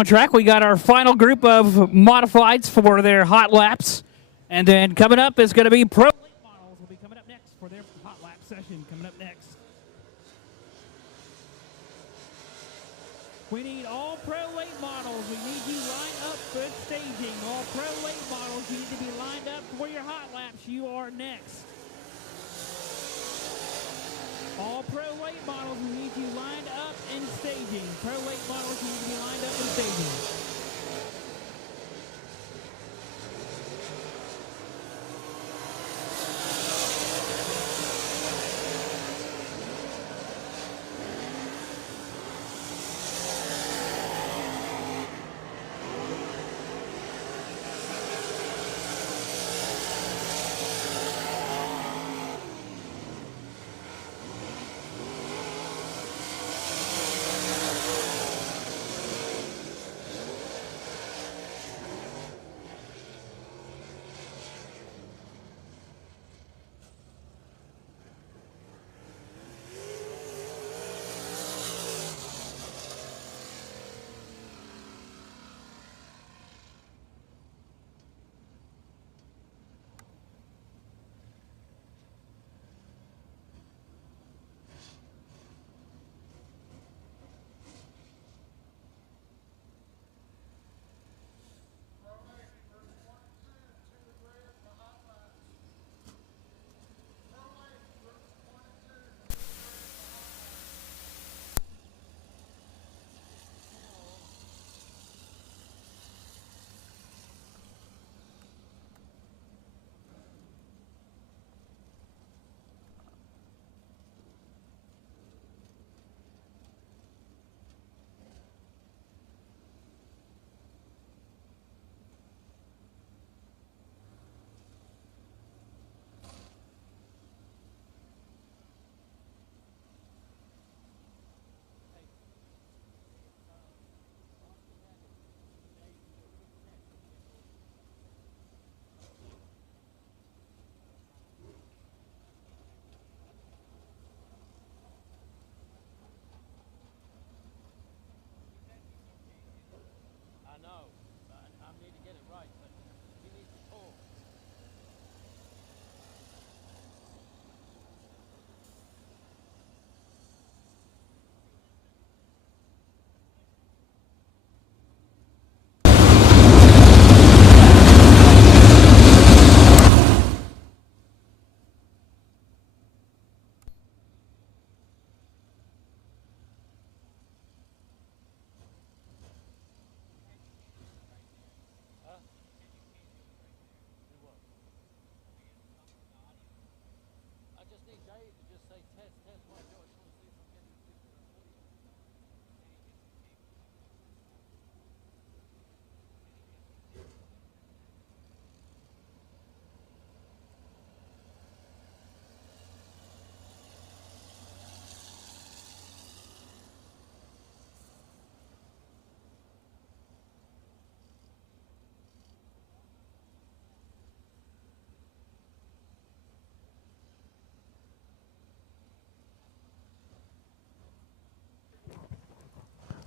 on track. We got our final group of modifieds for their hot laps. And then coming up is going to be pro late models will be coming up next for their hot lap session coming up next. We need all pro late models. We need you lined up for staging. All pro late models, you need to be lined up for your hot laps. You are next. All pro late models, we need you lined up and staging. Pro late models, you need to be lined up and staging.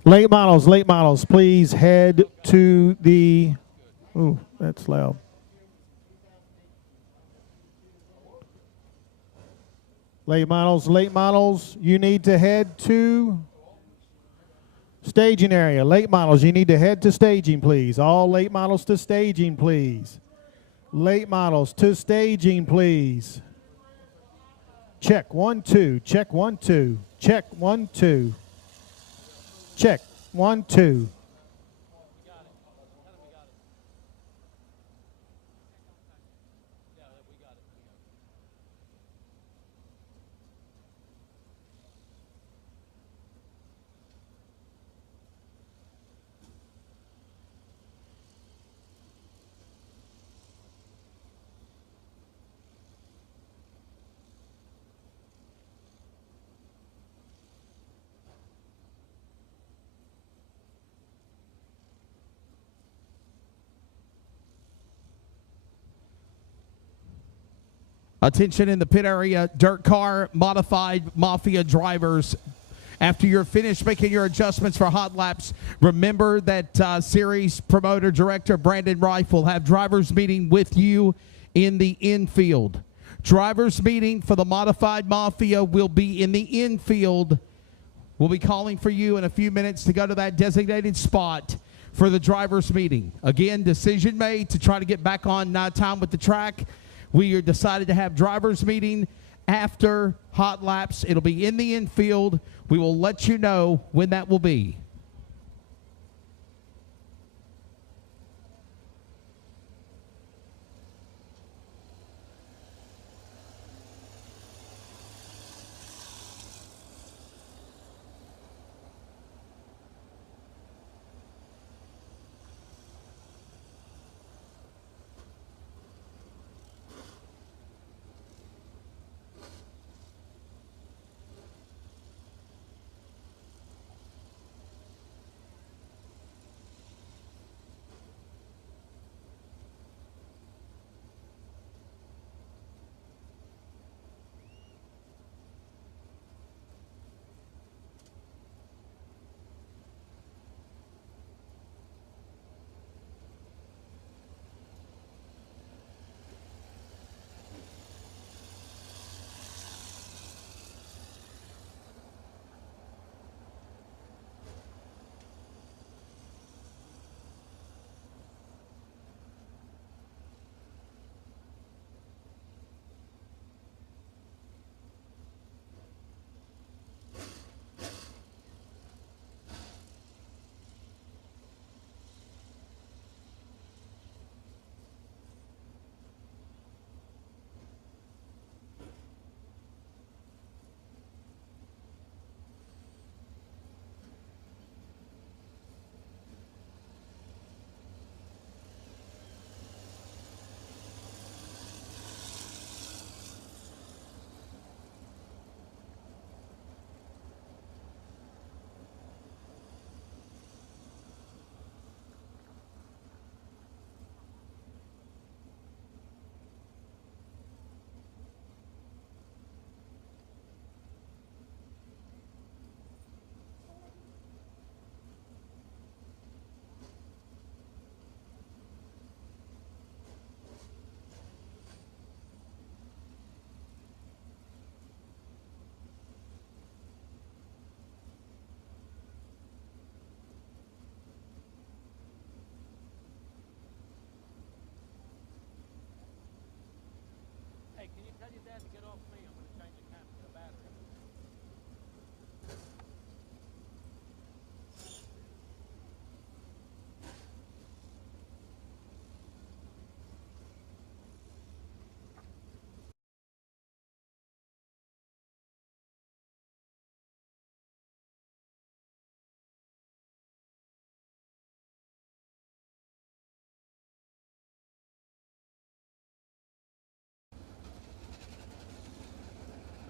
Late models, please head to the, ooh, that's loud. Late models, you need to head to staging area. Late models, you need to head to staging, please. All late models to staging, please. Late models to staging, please. Check 1 2, check 1 2, check 1 2. Check 1 2. Attention in the pit area, dirt car, modified Mafia drivers After you're finished making your adjustments for hot laps, remember that series promoter director Brandon Reif will have drivers meeting with you in the infield. Drivers meeting for the Modified Mafia will be in the infield. We'll be calling for you in a few minutes to go to that designated spot for the drivers meeting. Again, decision made to try to get back on time with the track. We are decided to have drivers meeting after hot laps. It'll be in the infield. We will let you know when that will be.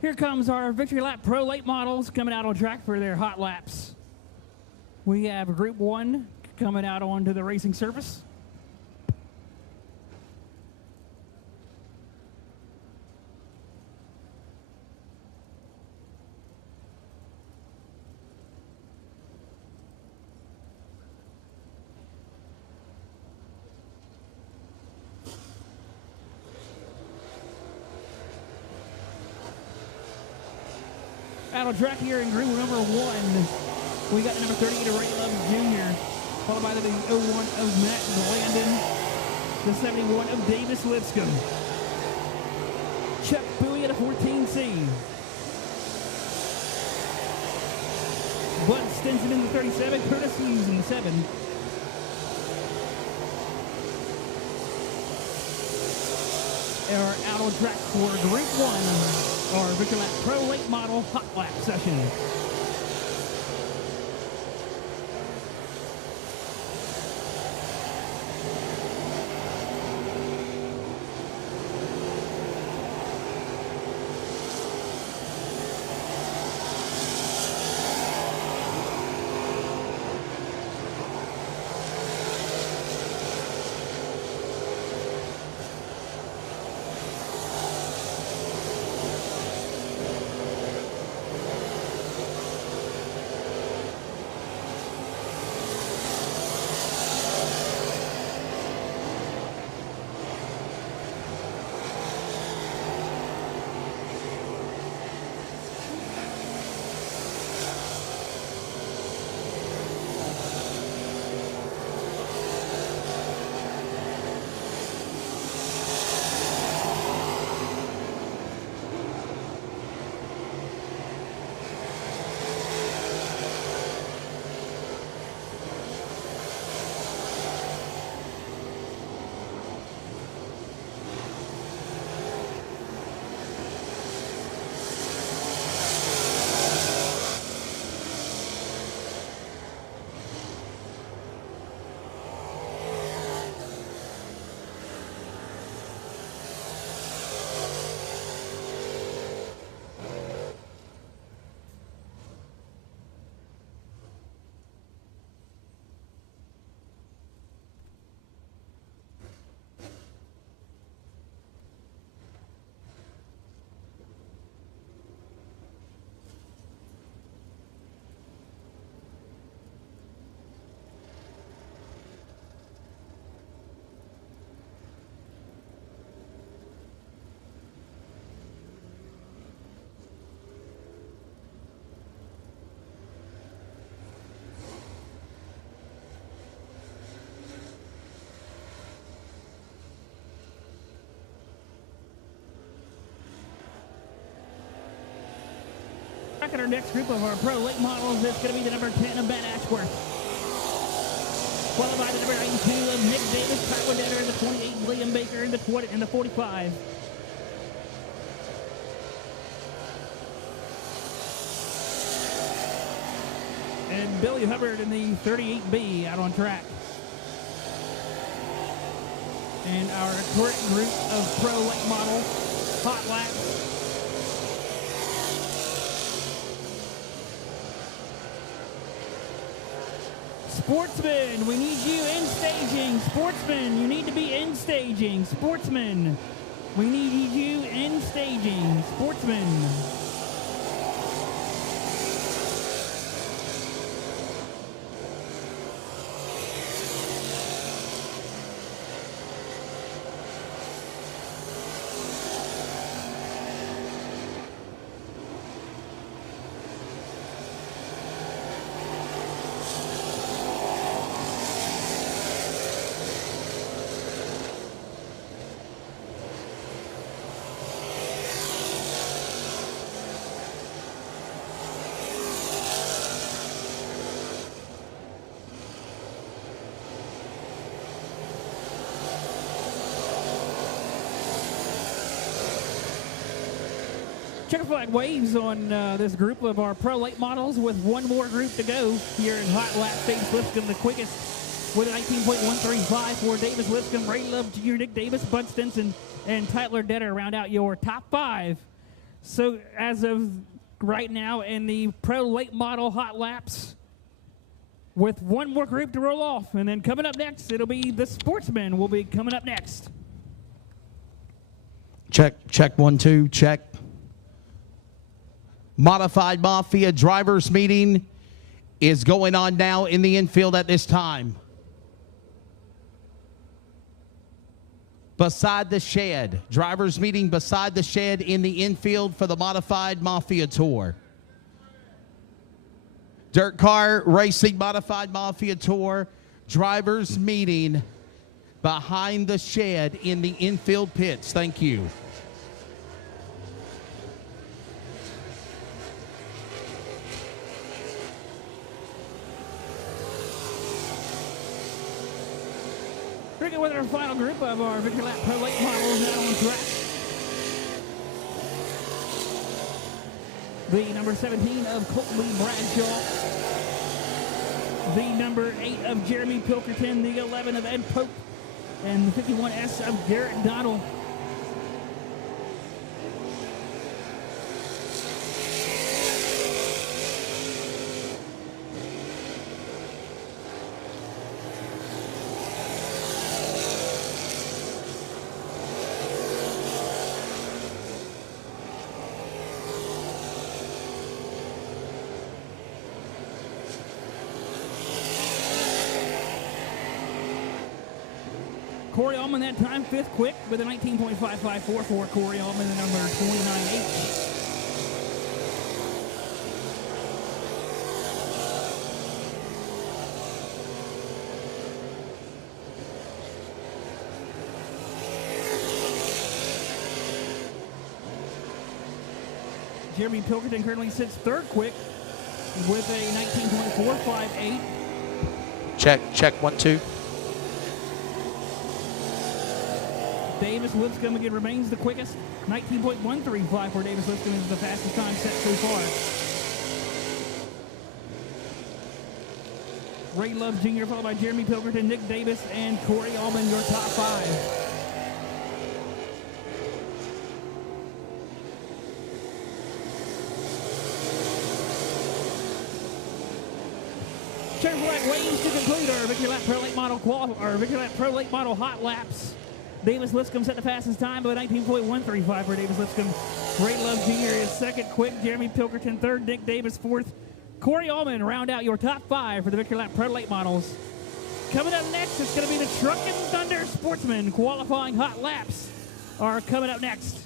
Here comes our Victory Lap Pro late models coming out on track for their hot laps. We have Group 1 coming out onto the racing surface. Out on track here in group number 1, we got the number 38 of Ray Love Jr., followed by the 01 of Matt Blandon, the 71 of Davis Lipscomb, Chuck Bowie at a 14C, Bud Stinson in the 37, Curtis Hughes in the 7, are out on track for Group 1, our Victory Lap Pro Late Model Hot Lap session. at our next group of our pro late models. It's going to be the number 10 of Ben Ashworth. Followed by the number 92 of Nick Davis, Tyler Detter, and the 28 William Baker, and the 45. And Billy Hubbard in the 38B out on track. And our current group of pro late model hot laps. Sportsman, we need you in staging. Sportsman, you need to be in staging. Sportsman, we need you in staging. Sportsman. Checker flag waves on this group of our pro late models with one more group to go here in hot lap. Davis Lipscomb the quickest with a 19.135 for Davis Lipscomb, Ray Love Jr., Nick Davis, Bud Stinson, and Tyler Detter round out your top 5. So as of right now in the pro late model hot laps, with one more group to roll off, and then coming up next, it'll be the Sportsman will be coming up next. Check 1 2 check. Modified Mafia drivers meeting is going on now in the infield at this time. Beside the shed. Drivers meeting beside the shed in the infield for the Modified Mafia Tour. Dirt Car Racing Modified Mafia Tour. Drivers meeting behind the shed in the infield pits. Thank you. Bringing with our final group of our Victory Lap Pro Late models out on track. The number 17 of Colton Lee Bradshaw. The number 8 of Jeremy Pilkerton. The 11 of Ed Pope. And the 51S of Garrett Donald. Corey Allman that time, 5th quick with a 19.554 for Corey Allman, the number 29H. Jeremy Pilkerton currently sits 3rd quick with a 19.458. Check 1 2. Davis Lipscomb again remains the quickest. 19.135 for Davis Lipscomb is the fastest time set so far. Ray Love Jr. followed by Jeremy Pilkerton, Nick Davis, and Corey Allman, your top 5. Chevrolet ways to conclude our Victory Lap Pro Late Model Victory Lap Pro Late Model hot laps. Davis Lipscomb set the fastest time by 19.135 for Davis Lipscomb. Ray Love Jr. is 2nd quick. Jeremy Pilkerton 3rd. Nick Davis 4th. Corey Allman round out your top 5 for the Victory Lap Pro Late Models. Coming up next, it's going to be the Truckin Thunder Sportsman qualifying hot laps are coming up next.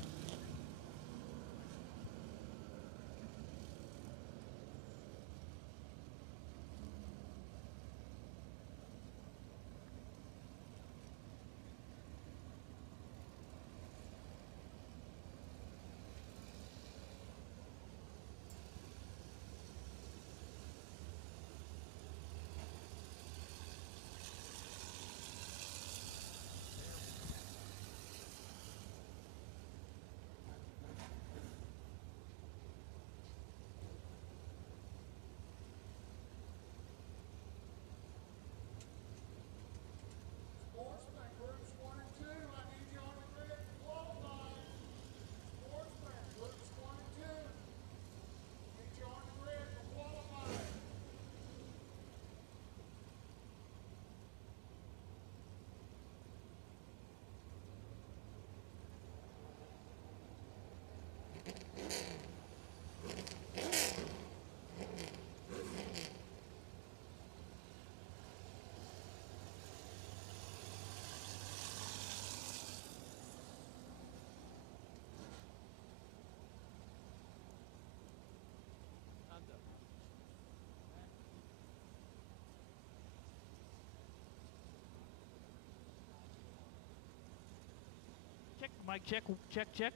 Mic check, check, check.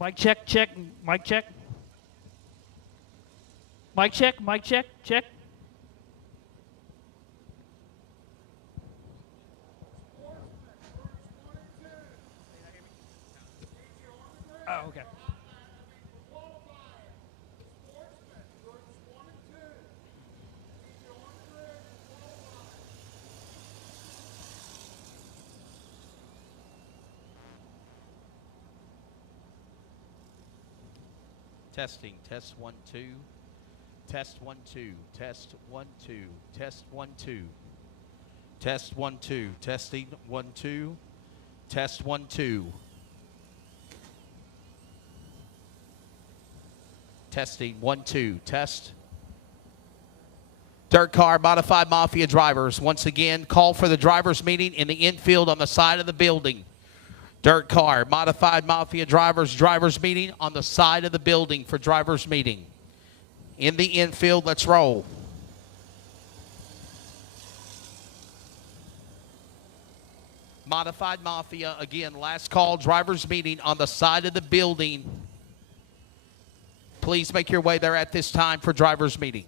Mic check, check, mic check. Mic check, mic check, check. Oh, okay. Testing, test 1 2. Test 1 2. Test 1 2. Test 1 2. Test 1 2. Testing 1 2. Test 1 2. Testing 1 2. Test. Dirt car, modified Mafia drivers. Once again, call for the drivers' meeting in the infield on the side of the building. Dirt car, modified Mafia drivers meeting on the side of the building for drivers meeting. In the infield, let's roll. Modified Mafia, again, last call, drivers meeting on the side of the building. Please make your way there at this time for drivers meeting.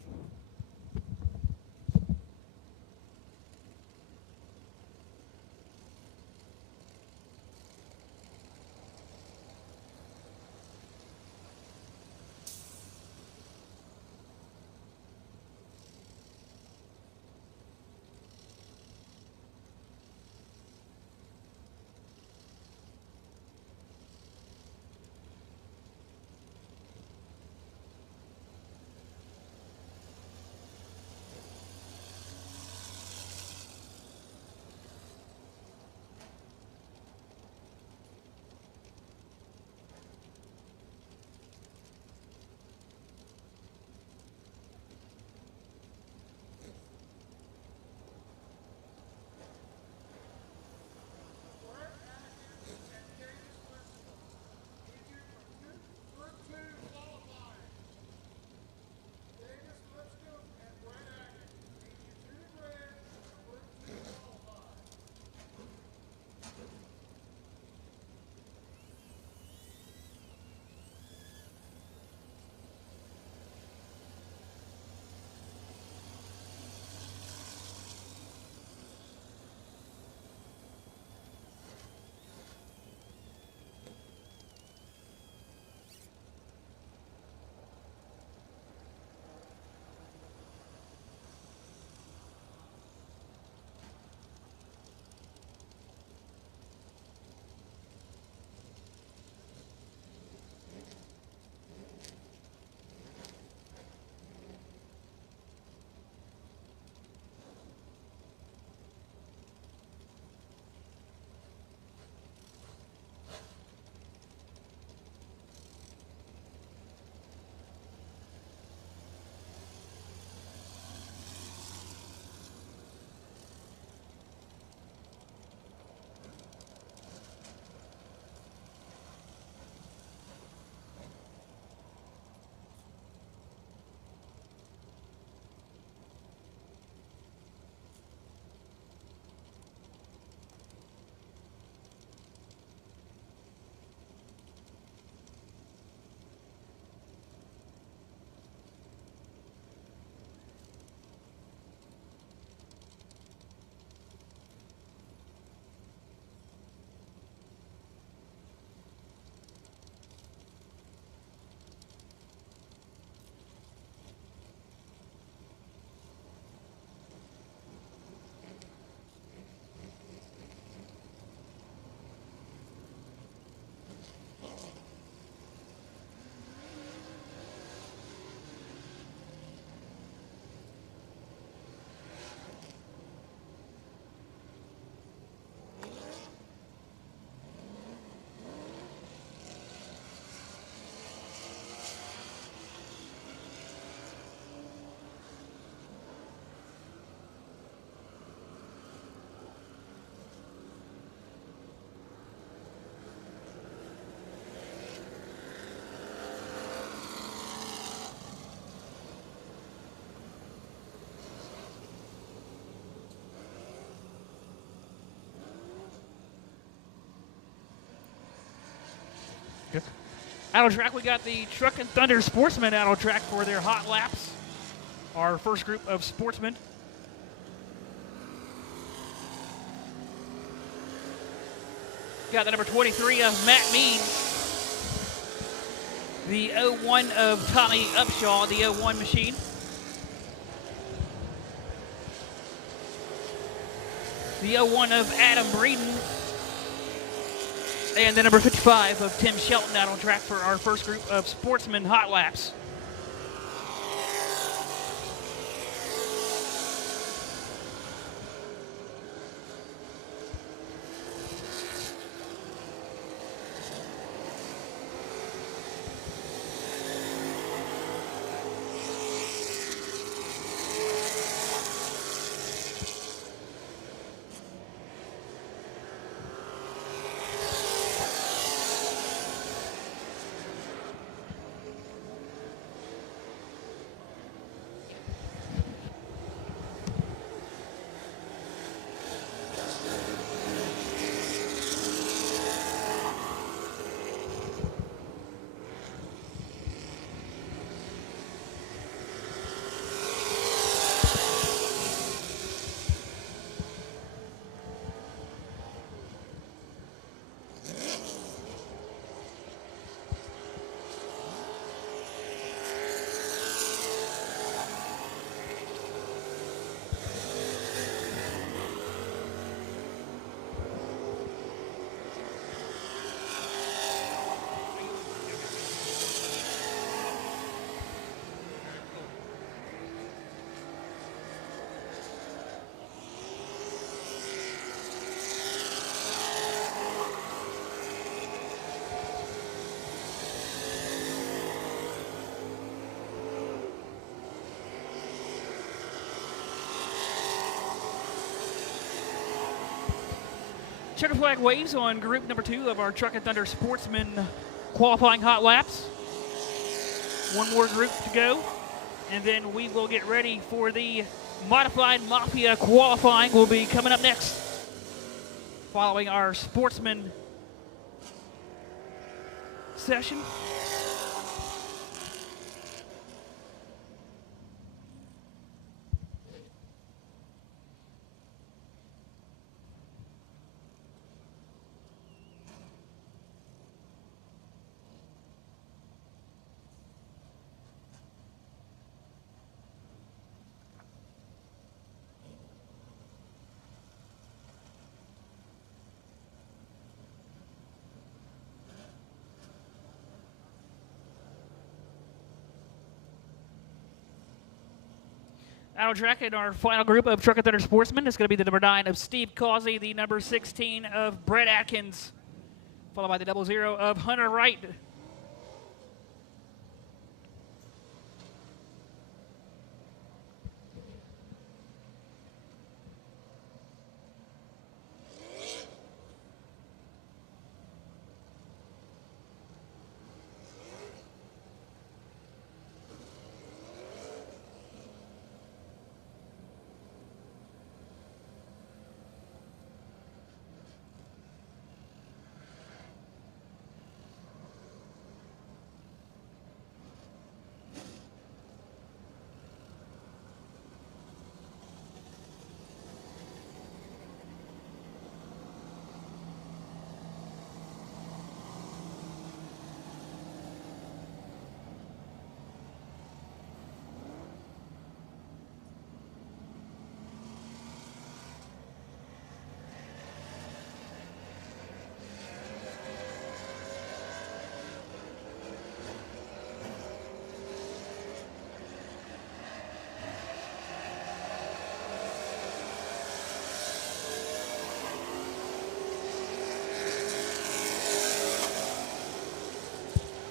Out of track, we got the Truckin Thunder Sportsman out of track for their hot laps. Our first group of sportsmen. Got the number 23 of Matt Means. The 01 of Tommy Upshaw, the 01 machine. The 01 of Adam Breeden. And the number 55 of Tim Shelton out on track for our first group of sportsmen hot laps. Checker flag waves on group number 2 of our Truckin Thunder Sportsman qualifying hot laps. One more group to go, and then we will get ready for the modified Mafia qualifying. Will be coming up next, following our sportsman session. Out of track in our final group of Truckin Thunder Sportsmen is going to be the number 9 of Steve Causey, the number 16 of Brett Atkins, followed by the 00 of Hunter Wright.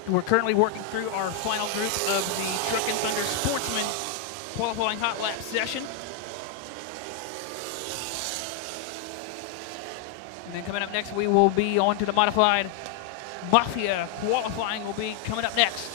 We're currently working through our final group of the Truckin Thunder Sportsman qualifying hot lap session. And then coming up next, we will be on to the modified Mafia qualifying will be coming up next.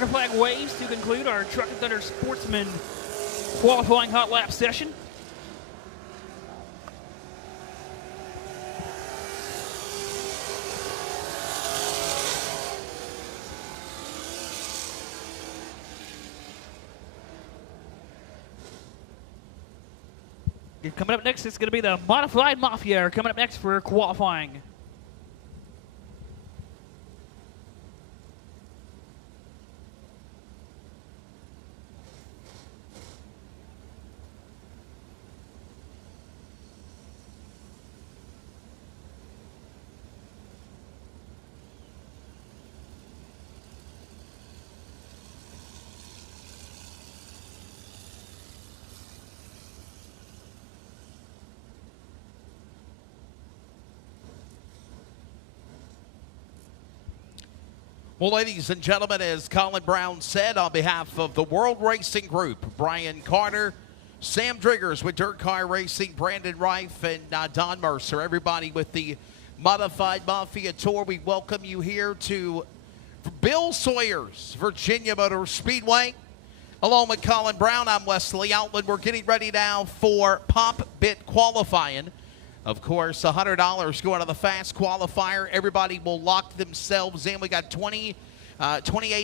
Checker flag waves to conclude our Truckin Thunder Sportsman qualifying hot lap session. Coming up next, it's going to be the Modified Mafia coming up next for qualifying. Well, ladies and gentlemen, as Colin Brown said, on behalf of the World Racing Group, Brian Carter, Sam Driggers with Dirt Car Racing, Brandon Reif, and Don Mercer, everybody with the Modified Mafia Tour, we welcome you here to Bill Sawyer's Virginia Motor Speedway. Along with Colin Brown, I'm Wesley Outland. We're getting ready now for Pop Bit qualifying. Of course, $100 going to the fast qualifier. Everybody will lock themselves in. We got 28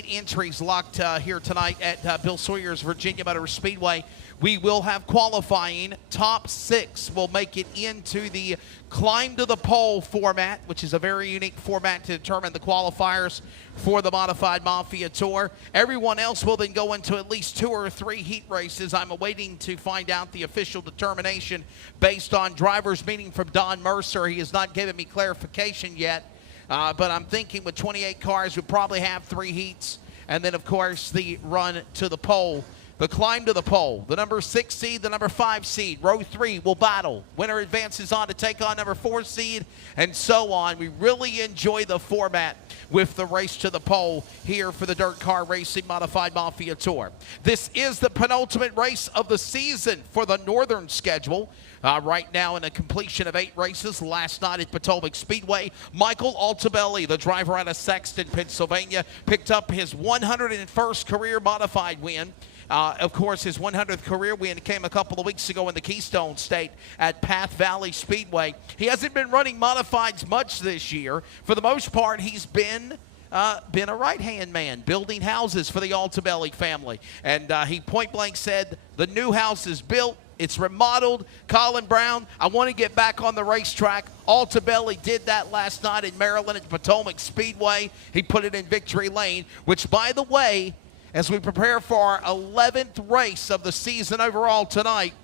entries locked here tonight at Bill Sawyer's Virginia Motor Speedway. We will have qualifying. Top 6 will make it into the climb to the pole format, which is a very unique format to determine the qualifiers for the Modified Mafia Tour. Everyone else will then go into at least 2 or 3 heat races. I'm awaiting to find out the official determination based on driver's meeting from Don Mercer. He has not given me clarification yet, but I'm thinking with 28 cars, we'll probably have 3 heats, and then, of course, the run to the pole. The climb to the pole. The number 6 seed, the number 5 seed, row 3 will battle. Winner advances on to take on number 4 seed, and so on. We really enjoy the format with the race to the pole here for the Dirt Car Racing Modified Mafia Tour. This is the penultimate race of the season for the Northern schedule. Right now in a completion of 8 races last night at Potomac Speedway, Michael Altabelli, the driver out of Sexton, Pennsylvania, picked up his 101st career modified win. Of course, his 100th career win came a couple of weeks ago in the Keystone State at Path Valley Speedway. He hasn't been running modifieds much this year. For the most part, he's been a right-hand man, building houses for the Altabelli family. And he point-blank said, the new house is built, it's remodeled. Colin Brown, I want to get back on the racetrack. Altabelli did that last night in Maryland at Potomac Speedway. He put it in victory lane, which, by the way, as we prepare for our 11th race of the season overall tonight,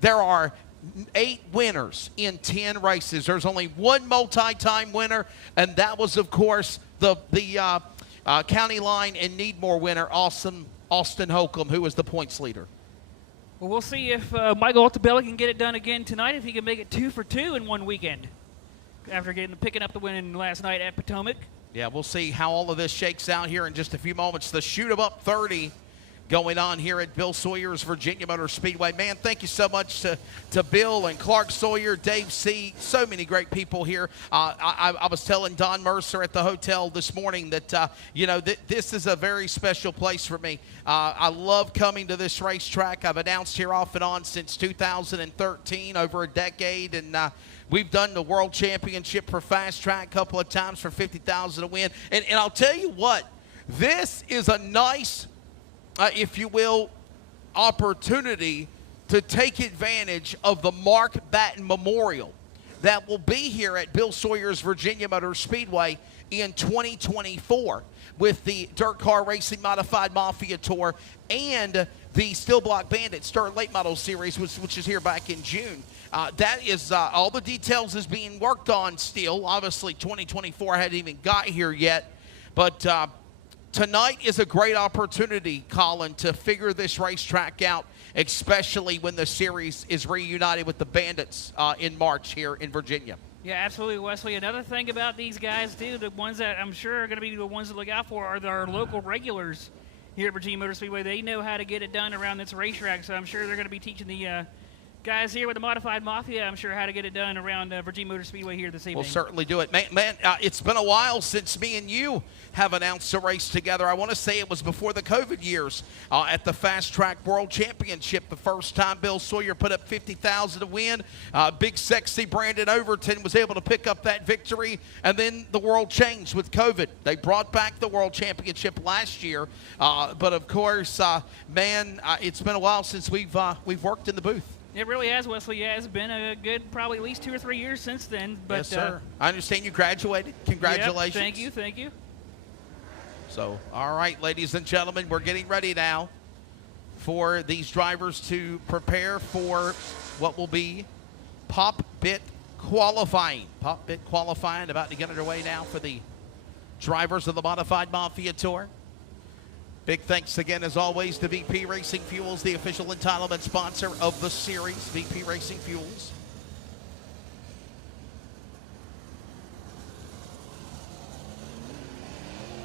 there are 8 winners in 10 races. There's only 1 multi-time winner, and that was, of course, the County Line and Needmore winner, Austin Holcomb, who was the points leader. Well, we'll see if Michael Altabelli can get it done again tonight, if he can make it 2 for 2 in one weekend after picking up the win last night at Potomac. Yeah, we'll see how all of this shakes out here in just a few moments. The Shoot 'em Up 30 going on here at Bill Sawyer's Virginia Motor Speedway. Man, thank you so much to Bill and Clark Sawyer, Dave C., so many great people here. I was telling Don Mercer at the hotel this morning that, this is a very special place for me. I love coming to this racetrack. I've announced here off and on since 2013, over a decade, and we've done the World Championship for Fast Track a couple of times for $50,000 to win. And I'll tell you what, this is a nice, if you will, opportunity to take advantage of the Mark Batten Memorial that will be here at Bill Sawyer's Virginia Motor Speedway in 2024 with the Dirt Car Racing Modified Mafia Tour and the Steel Block Bandit Start Late Model Series, which is here back in June. That is all the details is being worked on still. Obviously, 2024 hadn't even got here yet, but tonight is a great opportunity, Colin, to figure this racetrack out, especially when the series is reunited with the Bandits in March here in Virginia. Yeah, absolutely, Wesley. Another thing about these guys, too, the ones that I'm sure are going to be the ones to look out for are our local regulars here at Virginia Motor Speedway. They know how to get it done around this racetrack, so I'm sure they're going to be teaching the Guys here with the Modified Mafia, I'm sure how to get it done around Va Motor Speedway here this evening. We'll certainly do it. Man, it's been a while since me and you have announced a race together. I want to say it was before the COVID years at the Fast Track World Championship. The first time Bill Sawyer put up 50,000 to win. Big sexy Brandon Overton was able to pick up that victory, and then the world changed with COVID. They brought back the World Championship last year, but of course, it's been a while since we've worked in the booth. It really has, Wesley. Yeah, it's been a good probably at least 2 or 3 years since then. But, yes, sir. I understand you graduated. Congratulations. Yep, thank you. So, all right, ladies and gentlemen, we're getting ready now for these drivers to prepare for what will be Pop Bit qualifying. Pop Bit qualifying about to get underway now for the drivers of the Modified Mafia Tour. Big thanks again, as always, to VP Racing Fuels, the official entitlement sponsor of the series, VP Racing Fuels.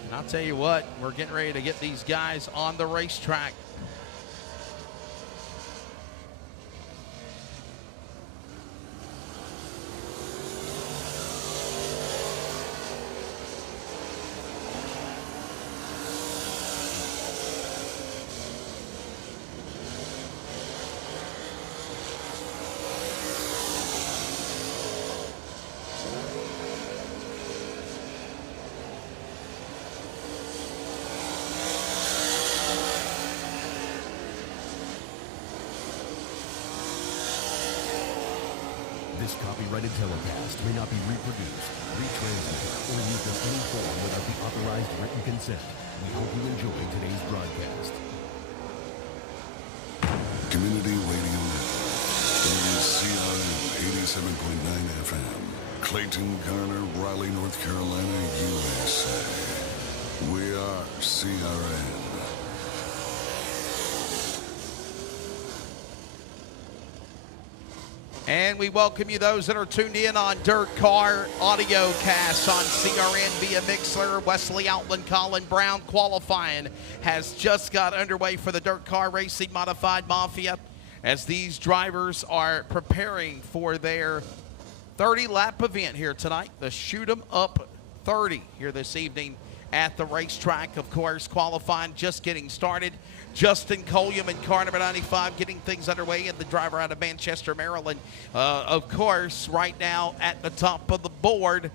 And I'll tell you what, we're getting ready to get these guys on the racetrack. This copyrighted telecast may not be reproduced, retransmitted, or used in any form without the authorized written consent. We hope you enjoy today's broadcast. Community Radio WCRN 87.9 FM. Clayton, Garner, Raleigh, North Carolina, USA. We are CRN. And we welcome you, those that are tuned in on Dirt Car Audio Cast on CRN via Mixler. Wesley Outland, Colin Brown qualifying has just got underway for the Dirt Car Racing Modified Mafia as these drivers are preparing for their 30-lap event here tonight, the Shoot 'em Up 30 here this evening at the racetrack. Of course, qualifying just getting started. Justin Coleman, car number 95, getting things underway, and the driver out of Manchester, Maryland. Of course, right now at the top of the board,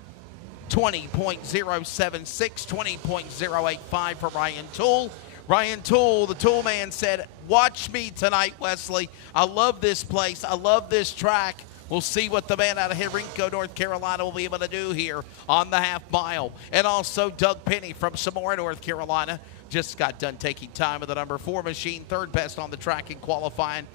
20.076, 20.085 for Ryan Toole. Ryan Toole, the Tool Man, said, watch me tonight, Wesley. I love this place. I love this track. We'll see what the man out of Henrico, North Carolina will be able to do here on the half mile. And also Doug Penny from Samora, North Carolina, just got done taking time with the number 4 machine, third best on the track in qualifying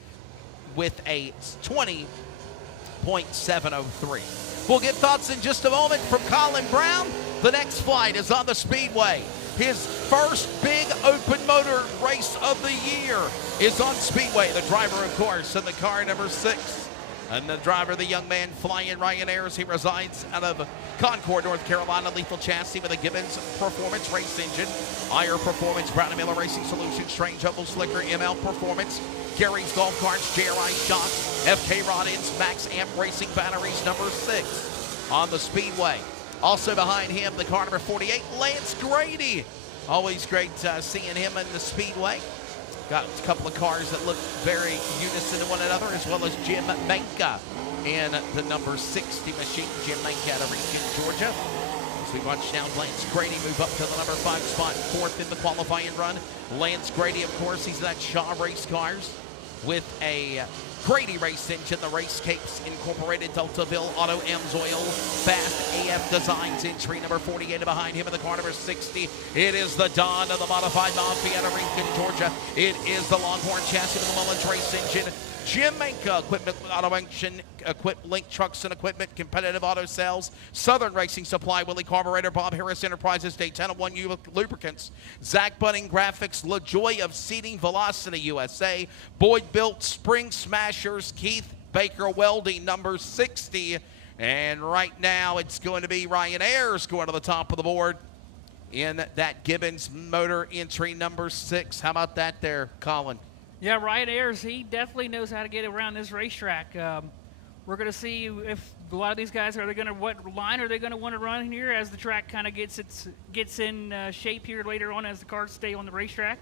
with a 20.703. We'll get thoughts in just a moment from Colin Brown. The next flight is on the Speedway. His first big open motor race of the year is on Speedway. The driver, of course, in the car number 6. And the driver, the young man flying Ryanair, he resides out of Concord, North Carolina. Lethal chassis with a Gibbons Performance race engine. Iyer Performance, Brown & Miller Racing Solutions, Strange Hubble Slicker, ML Performance, Gary's Golf Carts, JRI Shots, FK Rod-Ins, Max Amp Racing Batteries, number 6 on the Speedway. Also behind him, the car number 48, Lance Grady. Always great seeing him in the Speedway. Got a couple of cars that look very unison to one another, as well as Jim Manka in the number 60 machine. Jim Manka out of Region, Georgia. As we watch now Lance Grady move up to the number 5 spot, 4th in the qualifying run. Lance Grady, of course, he's that Shaw Race Cars with a Grady race engine, the Race Capes Incorporated, Deltaville Auto M's Oil, Fast AF Designs entry number 48 behind him in the car number 60. It is the Don of the Modified Mafia out of Lincoln, Georgia. It is the Longhorn chassis with the Mullins race engine. Jim Manka, Equipment Auto Action, Link Trucks and Equipment, Competitive Auto Sales, Southern Racing Supply, Willie Carburetor, Bob Harris Enterprises, Daytona 1U Lubricants, Zach Bunning Graphics, LaJoy of Seating, Velocity USA, Boyd Built, Spring Smashers, Keith Baker Welding, number 60. And right now it's going to be Ryanair's going to the top of the board in that Gibbons motor entry number 6. How about that there, Colin? Yeah, Ryan Ayers, he definitely knows how to get around this racetrack. We're going to see if a lot of these guys are they going to what line are they going to want to run here as the track kind of gets in shape here later on as the cars stay on the racetrack.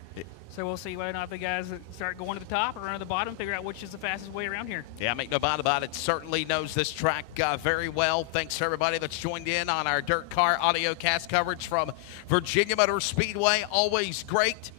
So we'll see whether or not the guys start going to the top or run to the bottom, figure out which is the fastest way around here. Yeah, make no doubt about it. Certainly knows this track very well. Thanks to everybody that's joined in on our Dirt Car audio cast coverage from Virginia Motor Speedway. Always great.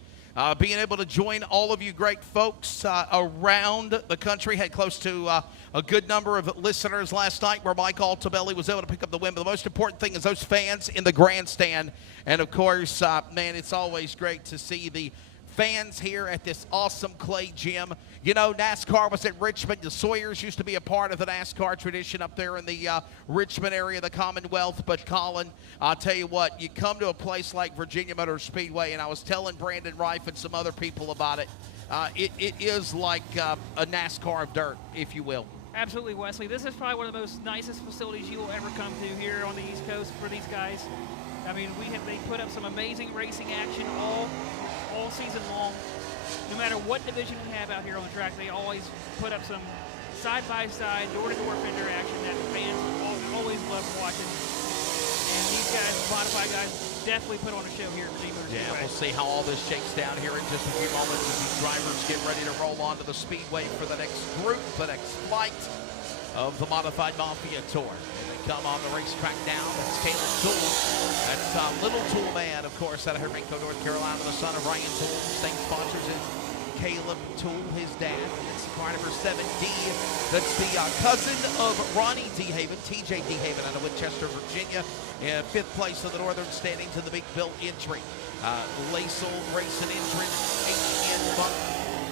Being able to join all of you great folks around the country. Had close to a good number of listeners last night where Mike Altabelli was able to pick up the win. But the most important thing is those fans in the grandstand. And, of course, man, it's always great to see the fans here at this awesome clay gym. You know, NASCAR was at Richmond. The Sawyers used to be a part of the NASCAR tradition up there in the Richmond area of the Commonwealth. But, Colin, I'll tell you what, you come to a place like Virginia Motor Speedway, and I was telling Brandon Reif and some other people about it, it is like a NASCAR of dirt, if you will. Absolutely, Wesley. This is probably one of the most nicest facilities you will ever come to here on the East Coast for these guys. I mean, they put up some amazing racing action all season long. No matter what division we have out here on the track, they always put up some side-by-side, door-to-door fender action that the fans always love watching. And these guys, modified guys, definitely put on a show here at Virginia Motor Speedway. Yeah, we'll see how all this shakes down here in just a few moments as these drivers get ready to roll onto the Speedway for the next group, the next flight of the Modified Mafia Tour. Come on the racetrack now. That's Caleb Tool. That's Little Tool Man, of course, out of Hermanco, North Carolina, the son of Ryan Tool. Same sponsors as Caleb Tool, his dad. It's car number 7D. That's the cousin of Ronnie DeHaven, TJ DeHaven, out of Winchester, Virginia. In 5th place of the Northern standing to the Big Bill entry. Laisel Racing Entrance, HN Funk,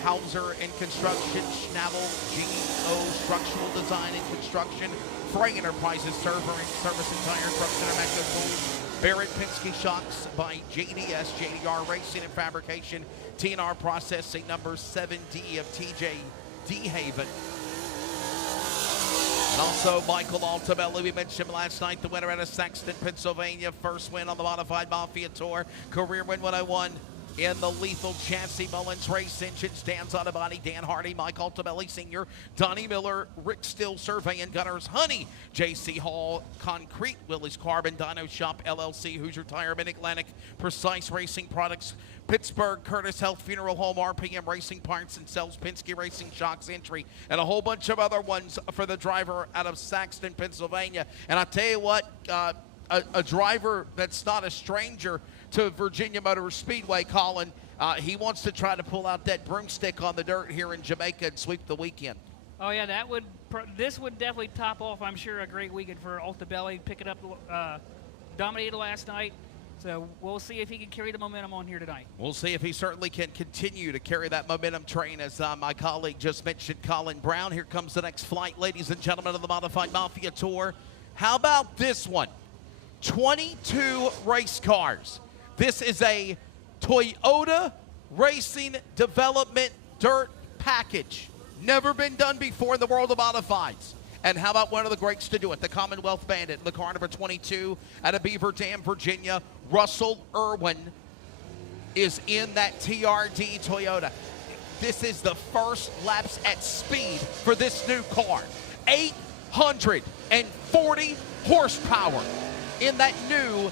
Hauser and Construction, Schnabel, GO Structural Design and Construction, Frey Enterprises, Service and Tire, Truck Center, Macro Tools, Barrett Penske Shocks by JDS, JDR Racing and Fabrication, TNR Processing, number 7D of TJ DeHaven. And also Michael Altabelli, we mentioned him last night, the winner out of Sanctioned, Pennsylvania, first win on the Modified Mafia Tour, career win 101. In the lethal chassis, Mullins Race Engines, Dan's Auto Body, Dan Hardy, Mike Altabelli Sr., Donnie Miller, Rick Still Surveying, Gunners Honey, J.C. Hall, Concrete, Willie's Carbon, Dino Shop, LLC, Hoosier Tire, Mid-Atlantic, Precise Racing Products, Pittsburgh, Curtis Health Funeral Home, RPM Racing Parts and Sells, Penske Racing Shocks Entry, and a whole bunch of other ones for the driver out of Saxton, Pennsylvania. And I'll tell you what, a driver that's not a stranger to Virginia Motor Speedway, Colin, he wants to try to pull out that broomstick on the dirt here in Jamaica and sweep the weekend. Oh yeah, this would definitely top off, I'm sure, a great weekend for Altabelli, picking up, dominated last night. So we'll see if he can carry the momentum on here tonight. We'll see if he certainly can continue to carry that momentum train, as my colleague just mentioned, Colin Brown. Here comes the next flight, ladies and gentlemen, of the Modified Mafia Tour. How about this one? 22 race cars. This is a Toyota Racing Development Dirt Package. Never been done before in the world of modifieds. And how about one of the greats to do it, the Commonwealth Bandit, the car number 22 out of Beaver Dam, Virginia. Russell Irwin is in that TRD Toyota. This is the first laps at speed for this new car. 840 horsepower in that new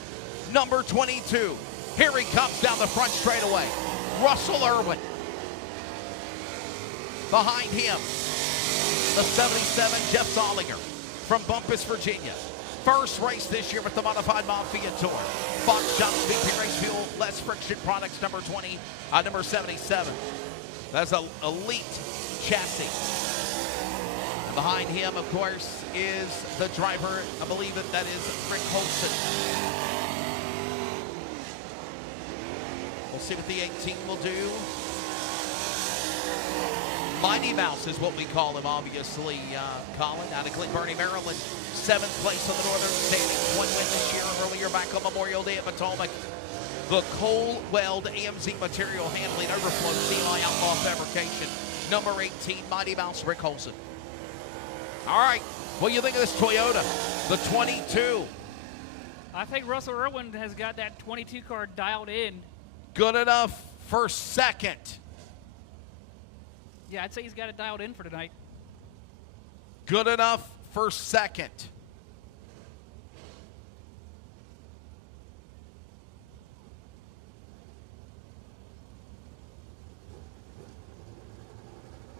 number 22. Here he comes down the front straightaway. Russell Irwin. Behind him, the 77 Jeff Zollinger from Bumpus, Virginia. First race this year with the Modified Mafia Tour. Fox Shops, VP Race Fuel, Less Friction Products, number 77. That's an elite chassis. And behind him, of course, is the driver. I believe that is Rick Holson. We'll see what the 18 will do. Mighty Mouse is what we call him, obviously, Colin, out of Glen Burnie, Maryland. 7th place on the Northern standings. 1 win this year, earlier back on Memorial Day at Potomac. The Cole Weld AMZ Material Handling Overflow CMI Outlaw Fabrication. Number 18, Mighty Mouse, Rick Holson. All right, what do you think of this Toyota? The 22. I think Russell Irwin has got that 22 car dialed in. Good enough for second. Yeah, I'd say he's got it dialed in for tonight. Good enough for second.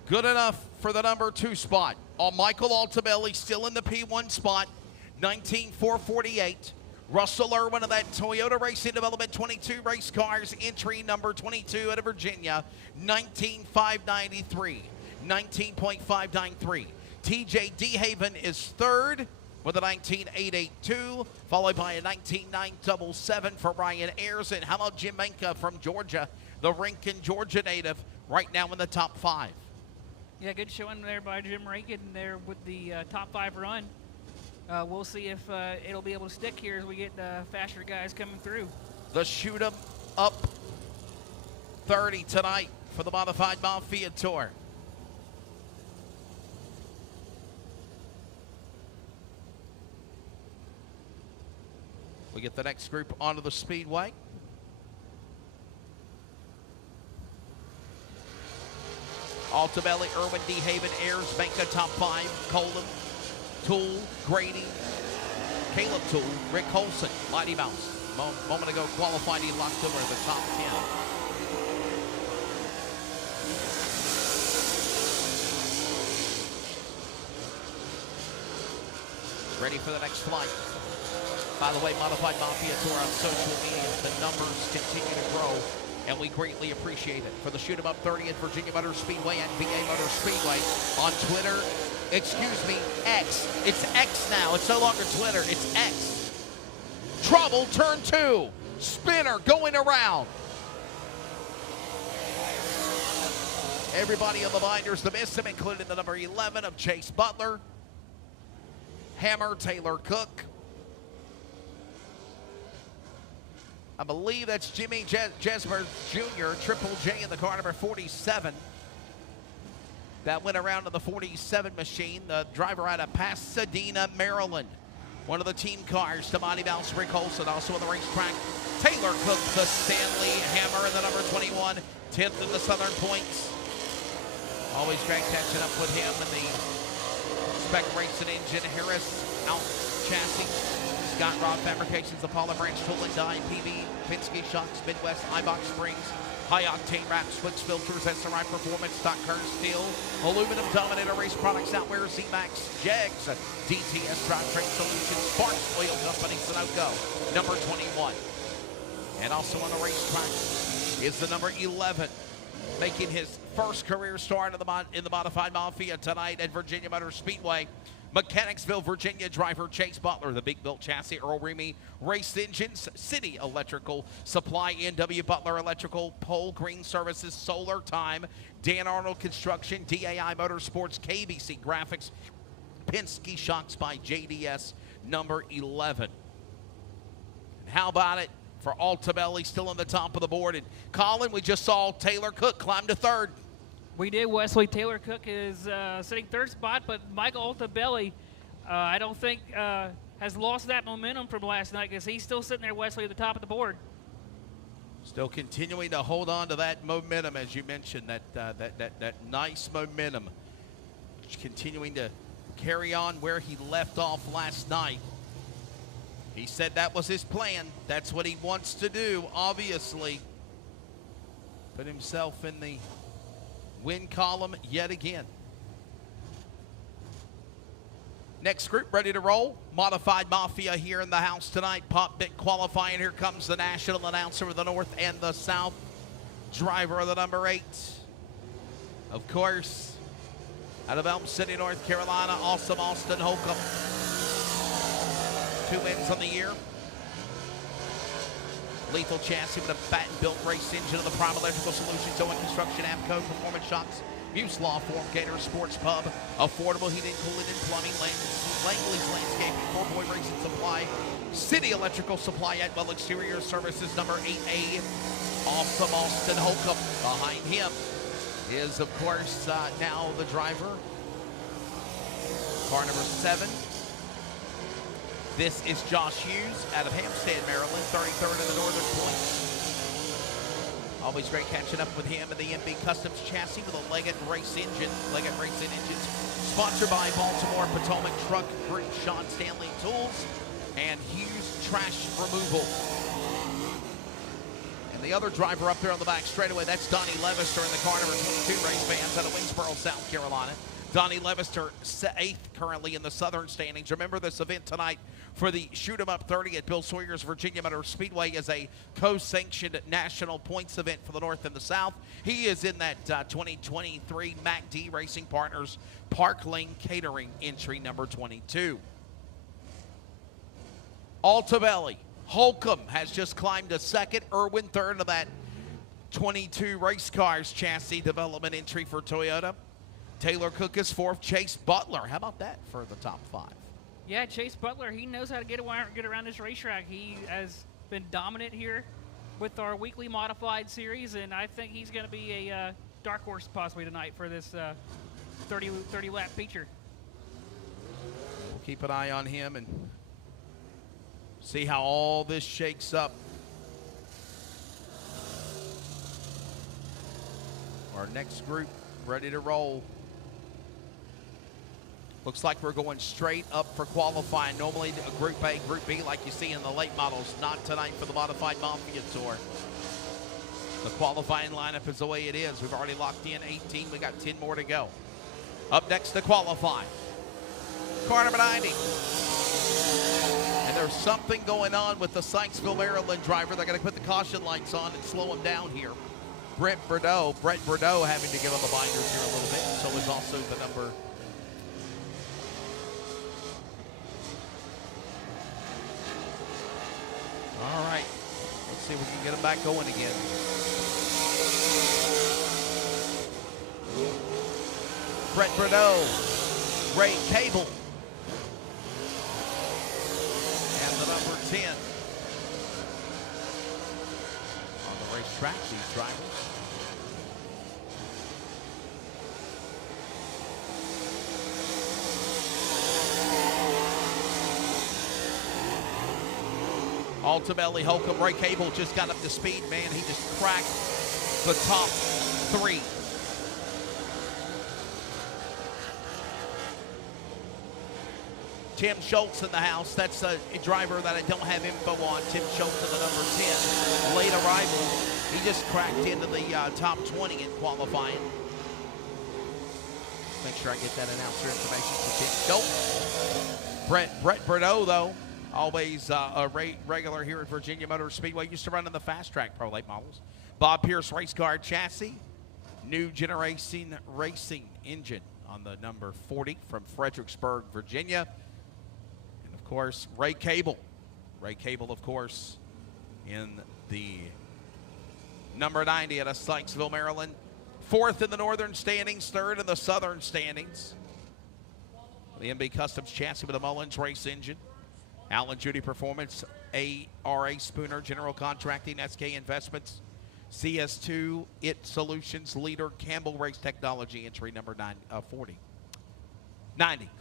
Good enough for the number 2 spot. Michael Altabelli still in the P1 spot, 19,448. Russell Irwin of that Toyota Racing Development 22 race cars, entry number 22 out of Virginia, 19,593. 19.593. TJ DeHaven is third with a 19.882, followed by a 19.977 for Ryan Ayers. And how about Jim Menka from Georgia, the Rincon, Georgia native, right now in the top 5. Yeah, good showing there by Jim Rankin there with the top 5 run. We'll see if it'll be able to stick here as we get faster guys coming through. The shoot 'em up 30 tonight for the Modified Mafia Tour. We get the next group onto the speedway. Altabelli, Irwin, DeHaven, Ayers, Banka, top 5, Colton, Toole, Grady, Caleb Toole, Rick Holson, Mighty Mouse. Moment ago qualified, he locked over the top 10. Ready for the next flight. By the way, Modified Mafia Tour on social media, the numbers continue to grow, and we greatly appreciate it. For the shoot 'em up 30 at Virginia Motor Speedway and VA Motor Speedway on Twitter, excuse me, X. It's X now. It's no longer Twitter. It's X. Trouble, turn 2. Spinner going around. Everybody on the binders to miss him, including the number 11 of Chase Butler. Hammer, Taylor Cook. I believe that's Jimmy Jesmer Jr., Triple J in the car, number 47. That went around to the 47 machine. The driver out of Pasadena, Maryland. One of the team cars to Mighty Mouse, Rick Olson, also on the racetrack. Taylor Cook, the Stanley Hammer in the number 21, 10th in the Southern Points. Always great catching up with him in the Spec Racing Engine, Harris, Out Chassis. Scott Rod Fabrications, Apollo Branch Tool and Die, PV, Penske Shocks, Midwest, iBox Springs, High Octane Wraps, Switch Filters, SRI Performance, Stock Car Steel, Aluminum Dominator Race Products, Outwear, Z-Max, Jegs, DTS Drivetrain Solutions, Sparks Oil Company, Sunoco, number 21. And also on the racetrack is the number 11, making his first career start in the Modified Mafia tonight at Virginia Motor Speedway. Mechanicsville, Virginia driver Chase Butler, the Big Built Chassis, Earl Remy, Race Engines, City Electrical Supply, NW Butler Electrical, Pole Green Services, Solar Time, Dan Arnold Construction, DAI Motorsports, KBC Graphics, Penske Shocks by JDS, number 11. And how about it for Altabelli, still on the top of the board? And Colin, we just saw Taylor Cook climb to 3rd. We did. Wesley Taylor Cook is sitting 3rd spot, but Michael Altabelli, I don't think has lost that momentum from last night because he's still sitting there, Wesley, at the top of the board. Still continuing to hold on to that momentum, as you mentioned, that nice momentum. Continuing to carry on where he left off last night. He said that was his plan. That's what he wants to do, obviously. Put himself in the win column yet again. Next group ready to roll. Modified Mafia here in the house tonight. Pop Bit qualifying. Here comes the national announcer of the North and the South. Driver of the number 8. Of course, out of Elm City, North Carolina, Awesome Austin Holcomb. 2 wins on the year. Lethal Chassis with a patent-built race engine of the Prime Electrical Solutions, Owen Construction, Amco, Performance Shocks, Muse Law Form, Gator Sports Pub, Affordable Heating, Cooling and Plumbing, Langley's Landscaping, 4-Boy Racing Supply, City Electrical Supply, Atwell Exterior Services, number 8A, Awesome Austin Holcomb. Behind him is, of course, now the driver, car number 7. This is Josh Hughes out of Hampstead, Maryland, 33rd in the Northern Points. Always great catching up with him and the MB Customs chassis with a Leggett Race engine. Leggett Race engines sponsored by Baltimore Potomac Truck Group, Sean Stanley Tools, and Hughes Trash Removal. And the other driver up there on the back straightaway, that's Donnie Levister in the car number 22 race bands out of Winsboro, South Carolina. Donnie Levister, 8th currently in the Southern standings. Remember, this event tonight for the Shoot 'em Up 30 at Bill Sawyer's Virginia Motor Speedway is a co-sanctioned national points event for the North and the South. He is in that 2023 MACD Racing Partners Park Lane Catering entry number 22. Altobelli, Holcomb has just climbed to 2nd. Irwin 3rd of that 22 race cars chassis development entry for Toyota. Taylor Cook is 4th. Chase Butler, how about that for the top 5? Yeah, Chase Butler, he knows how to get around this racetrack. He has been dominant here with our weekly modified series, and I think he's going to be a dark horse possibly tonight for this 30-lap feature. We'll keep an eye on him and see how all this shakes up. Our next group ready to roll. Looks like we're going straight up for qualifying. Normally a Group A, Group B like you see in the late models. Not tonight for the Modified Mafia Tour. The qualifying lineup is the way it is. We've already locked in 18. We got 10 more to go. Up next to qualify, car number 90. And there's something going on with the Sykesville, Maryland driver. They're going to put the caution lights on and slow him down here. Brett Bordeaux having to give him the binders here a little bit. So is also the number. All right, let's see if we can get him back going again. Brett Bordeaux, Ray Cable, and the number 10 on the racetrack, these drivers. Altobelli, Holcomb, Ray Cable just got up to speed, man. He just cracked the top 3. Tim Schultz in the house. That's a driver that I don't have info on. Tim Schultz in the number 10. Late arrival. He just cracked into the top 20 in qualifying. Make sure I get that announcer information for Tim Schultz. Brett Bordeaux, though, always a regular here at Virginia Motor Speedway. Used to run in the Fast Track Pro Late models. Bob Pierce race car chassis. New generation racing engine on the number 40 from Fredericksburg, Virginia. And, of course, Ray Cable. Ray Cable, of course, in the number 90 out of Sykesville, Maryland. 4th in the northern standings, 3rd in the southern standings. The MB Customs chassis with a Mullins race engine. Allen Judy Performance, ARA Spooner, General Contracting, SK Investments, CS2, IT Solutions, Leader, Campbell Race Technology, entry number 90,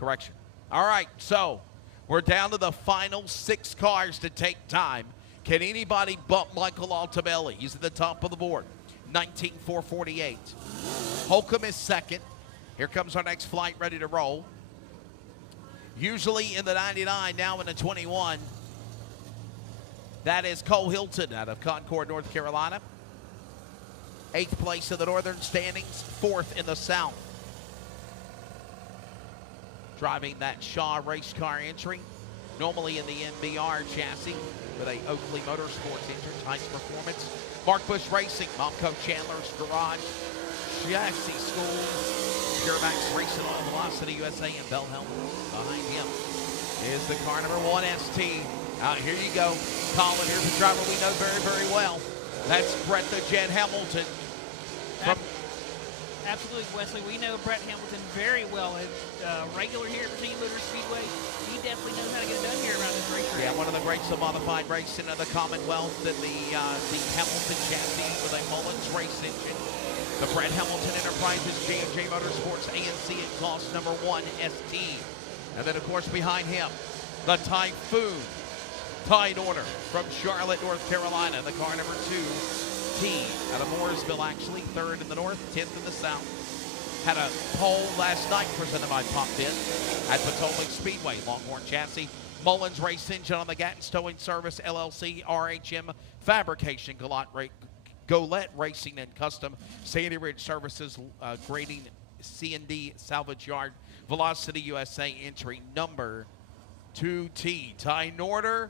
correction. All right, so we're down to the final 6 cars to take time. Can anybody bump Michael Altobelli? He's at the top of the board, 19,448. Holcomb is 2nd. Here comes our next flight ready to roll. Usually in the 99, now in the 21. That is Cole Hilton out of Concord, North Carolina. 8th place in the northern standings, 4th in the south. Driving that Shaw race car entry, normally in the MBR chassis with a Oakley Motorsports engine, Heights Performance. Mark Bush Racing, Momco Chandler's Garage, Chassis School, Duramax Racing Oil, Velocity USA, and Bell Helmet. Behind him is the car number 1 ST. Here you go. Colin, here's a driver we know very, very well. That's Brett the Jet Hamilton. Absolutely, Wesley. We know Brett Hamilton very well. As regular here at Virginia Motor Speedway, he definitely knows how to get it done here around this racetrack. Yeah, one of the greats of modified racing of the Commonwealth and the Hamilton chassis with a Mullins race engine. The Brett Hamilton Enterprises J&J Motorsports ANC and Class number 1 ST. And then, of course, behind him, the Typhoon Tide Order from Charlotte, North Carolina. The car number 2 T out of Mooresville, actually. 3rd in the north, 10th in the south. Had a pole last night presented by Pop Pit at Potomac Speedway. Longhorn chassis, Mullins Race Engine on the Gatton's Towing Service, LLC, RHM Fabrication, Golette Racing and Custom, Sandy Ridge Services, Grading, C&D Salvage Yard, Velocity USA, entry number 2T. Ty Norder,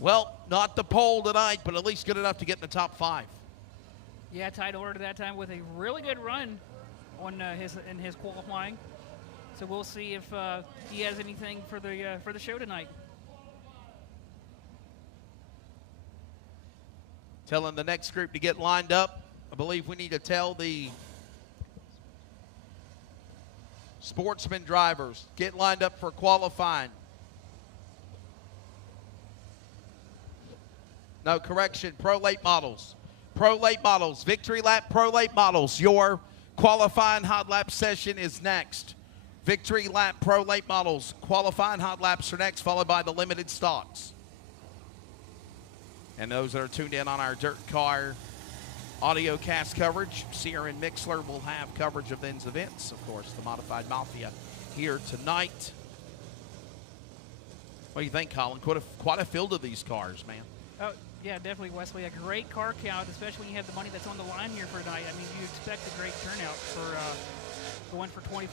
well, not the pole tonight, but at least good enough to get in the top 5. Yeah, Ty Norder that time with a really good run on in his qualifying. So we'll see if he has anything for the show tonight. Telling the next group to get lined up. I believe we need to tell the sportsman drivers, get lined up for qualifying. No, correction, pro late models. Pro late models, victory lap, pro late models. Your qualifying hot lap session is next. Victory lap, pro late models. Qualifying hot laps are next, followed by the limited stocks. And those that are tuned in on our Dirt Car audio cast coverage, Sear and Mixler will have coverage of these events. Of course, the Modified Mafia here tonight. What do you think, Colin? Quite a field of these cars, man. Oh, yeah, definitely, Wesley. A great car count, especially when you have the money that's on the line here for tonight. I mean, you expect a great turnout for going for $2,500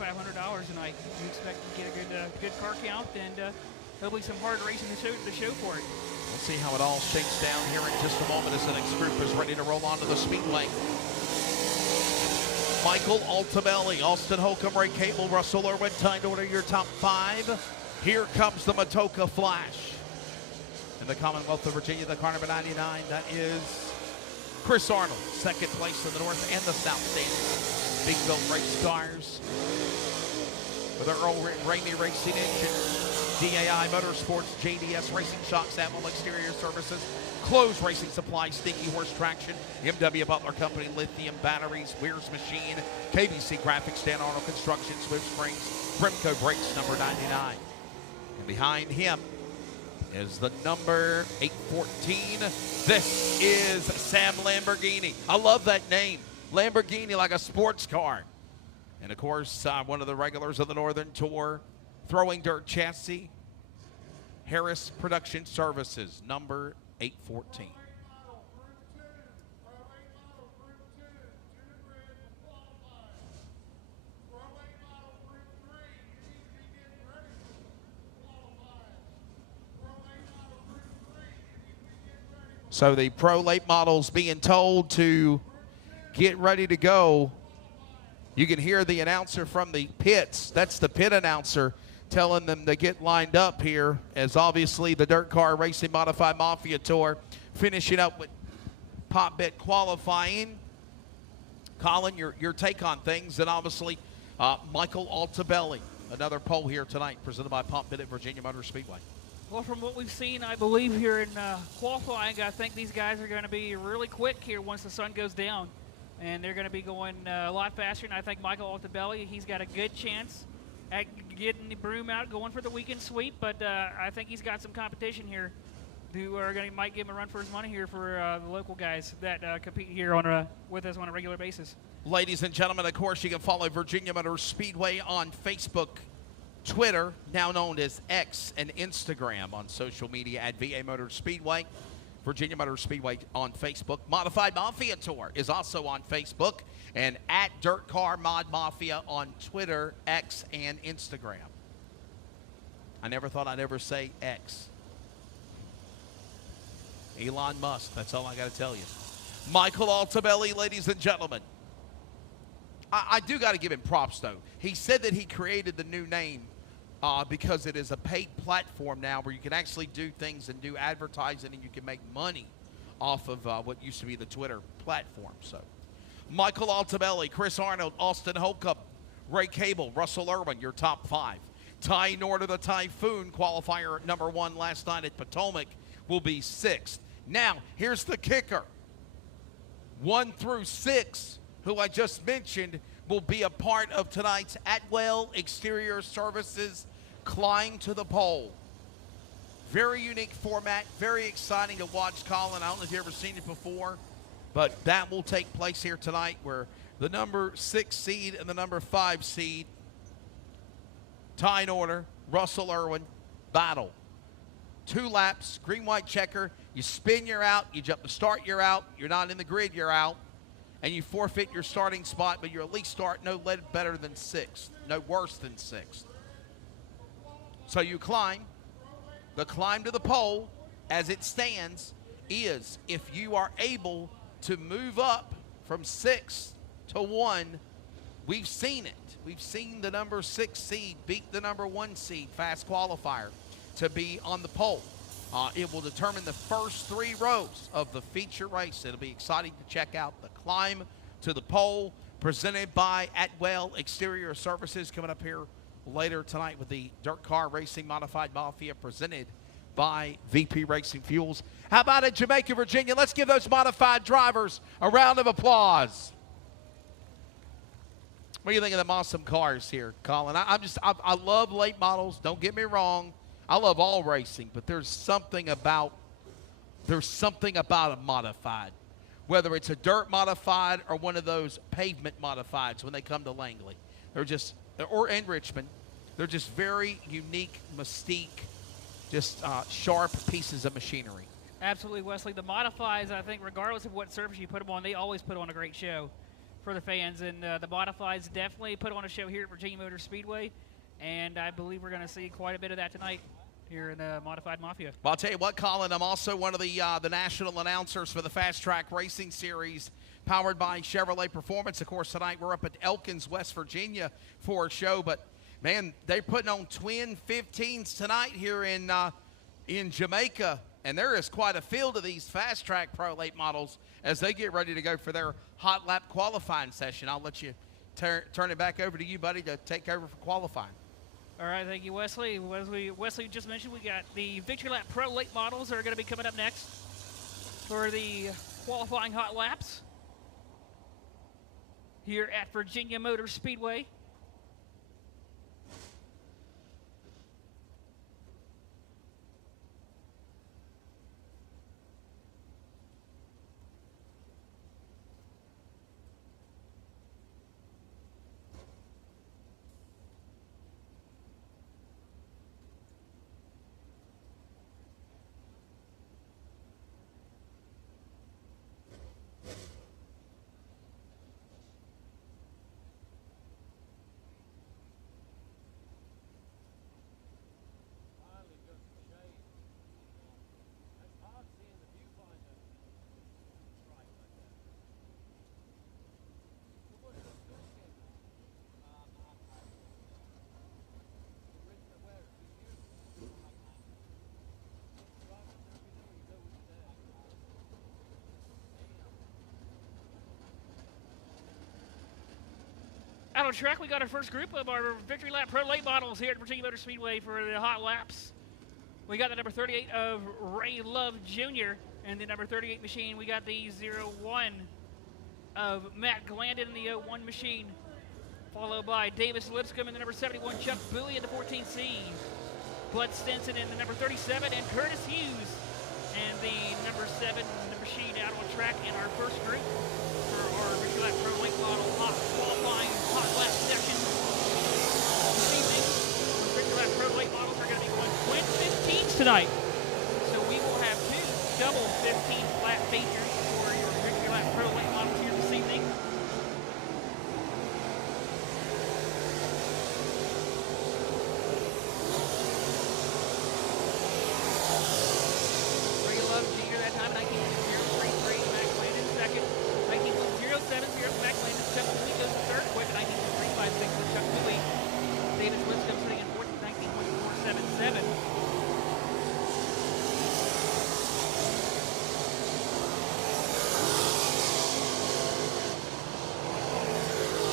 tonight. You expect to get a good car count, and there'll be some hard racing to show for it. We'll see how it all shakes down here in just a moment as the next group is ready to roll onto the speedway. Michael Altabelli, Austin Holcomb, Ray Cable, Russell Irwin, Ty Norder, your top 5. Here comes the Matoka Flash. In the Commonwealth of Virginia, the car number 99, that is Chris Arnold, 2nd place in the North and the South standings. Big Bill race cars with Earl Ramey Racing Engine, DAI Motorsports, JDS Racing Shocks, Atmel Exterior Services, Close Racing Supply, Stinky Horse Traction, MW Butler Company, Lithium Batteries, Weir's Machine, KBC Graphics, Dan Arnold Construction, Swift Springs, Brimco Brakes, number 99. And behind him is the number 814. This is Sam Lamborghini. I love that name. Lamborghini, like a sports car. And of course, one of the regulars of the Northern Tour, Throwing Dirt Chassis, Harris Production Services, number 814. So the pro late models being told to get ready to go. You can hear the announcer from the pits. That's the pit announcer telling them to get lined up here, as obviously the Dirt Car Racing Modified Mafia Tour finishing up with Pop Bit qualifying. Colin, your take on things, and obviously Michael Altabelli, another pole here tonight, presented by Pop Bit at Virginia Motor Speedway. Well, from what we've seen, I believe here in qualifying, I think these guys are going to be really quick here once the sun goes down. And they're going to be going a lot faster. And I think Michael Altabelli, he's got a good chance at getting the broom out, going for the weekend sweep. But I think he's got some competition here who are going to might give him a run for his money here for the local guys that compete here on with us on a regular basis. Ladies and gentlemen, of course, you can follow Virginia Motor Speedway on Facebook, Twitter, now known as X, and Instagram on social media at VA Motor Speedway. Virginia Motor Speedway on Facebook. Modified Mafia Tour is also on Facebook, and at Dirt Car Mod Mafia on Twitter, X, and Instagram. I never thought I'd ever say X. Elon Musk, that's all I got to tell you. Michael Altabelli, ladies and gentlemen. I do got to give him props, though. He said that he created the new name because it is a paid platform now where you can actually do things and do advertising, and you can make money off of what used to be the Twitter platform. So, Michael Altabelli, Chris Arnold, Austin Holcomb, Ray Cable, Russell Irwin, your top 5. Ty Norder, the Typhoon, qualifier number 1 last night at Potomac, will be 6th. Now, here's the kicker. 1 through 6, who I just mentioned, will be a part of tonight's Atwell Exterior Services Climb to the Pole. Very unique format, very exciting to watch, Colin. I don't know if you've ever seen it before. But that will take place here tonight where the number 6 seed and the number 5 seed, tying order, Russell Irwin, battle. 2 laps, green, white checker. You spin, you're out. You jump to start, you're out. You're not in the grid, you're out. And you forfeit your starting spot, but you at least start no better than 6th, no worse than 6th. So you climb. The climb to the pole, as it stands, is if you are able to move up from 6 to 1, we've seen it. We've seen the number 6 seed beat the number 1 seed, fast qualifier, to be on the pole. It will determine the first 3 rows of the feature race. It'll be exciting to check out the climb to the pole, presented by Atwell Exterior Services, coming up here later tonight with the Dirt Car Racing Modified Mafia, presented by VP Racing Fuels. How about in Jamaica, Virginia? Let's give those modified drivers a round of applause. What do you think of them awesome cars here, Colin? I love late models. Don't get me wrong. I love all racing, but there's something about a modified, whether it's a dirt modified or one of those pavement modifieds when they come to Langley. Or in Richmond. They're just very unique, mystique, just sharp pieces of machinery. Absolutely, Wesley. The modifies, I think, regardless of what surface you put them on, they always put on a great show for the fans. And the modifies definitely put on a show here at Virginia Motor Speedway. And I believe we're going to see quite a bit of that tonight here in the Modified Mafia. Well, I'll tell you what, Colin, I'm also one of the national announcers for the Fast Track Racing Series, powered by Chevrolet Performance. Of course, tonight we're up at Elkins, West Virginia for a show. But, man, they're putting on twin 15s tonight here in Jamaica. And there is quite a field of these Fast Track Pro Late models as they get ready to go for their hot lap qualifying session. I'll let you turn it back over to you, buddy, to take over for qualifying. All right, thank you, Wesley. Wesley just mentioned we got the Victory Lap Pro Late models that are going to be coming up next for the qualifying hot laps here at Virginia Motor Speedway. Out on track, we got our first group of our Victory Lap Pro Late models here at Virginia Motor Speedway for the hot laps. We got the number 38 of Ray Love Jr. and the number 38 machine. We got the 01 of Matt Glandon in the 01 machine, followed by Davis Lipscomb in the number 71, Chuck Bowie in the 14C, Bud Stinson in the number 37, and Curtis Hughes and the number 7 machine out on track in our first group for our Victory Lap Pro Late model qualifying hot lap section this evening. Victory Lap Pro Late models are going to be going twin 15s tonight. So we will have 2 double 15 flat features for your Victory Lap Pro Late models here this evening. Ray Love Jr. that time, 19.033, Mac Landon second. 19.070, Mac Landon, Chuck Bowie goes to third, quick 19.356 with Chuck Bowie. Davis Lipscomb sitting in fourth, 19.477.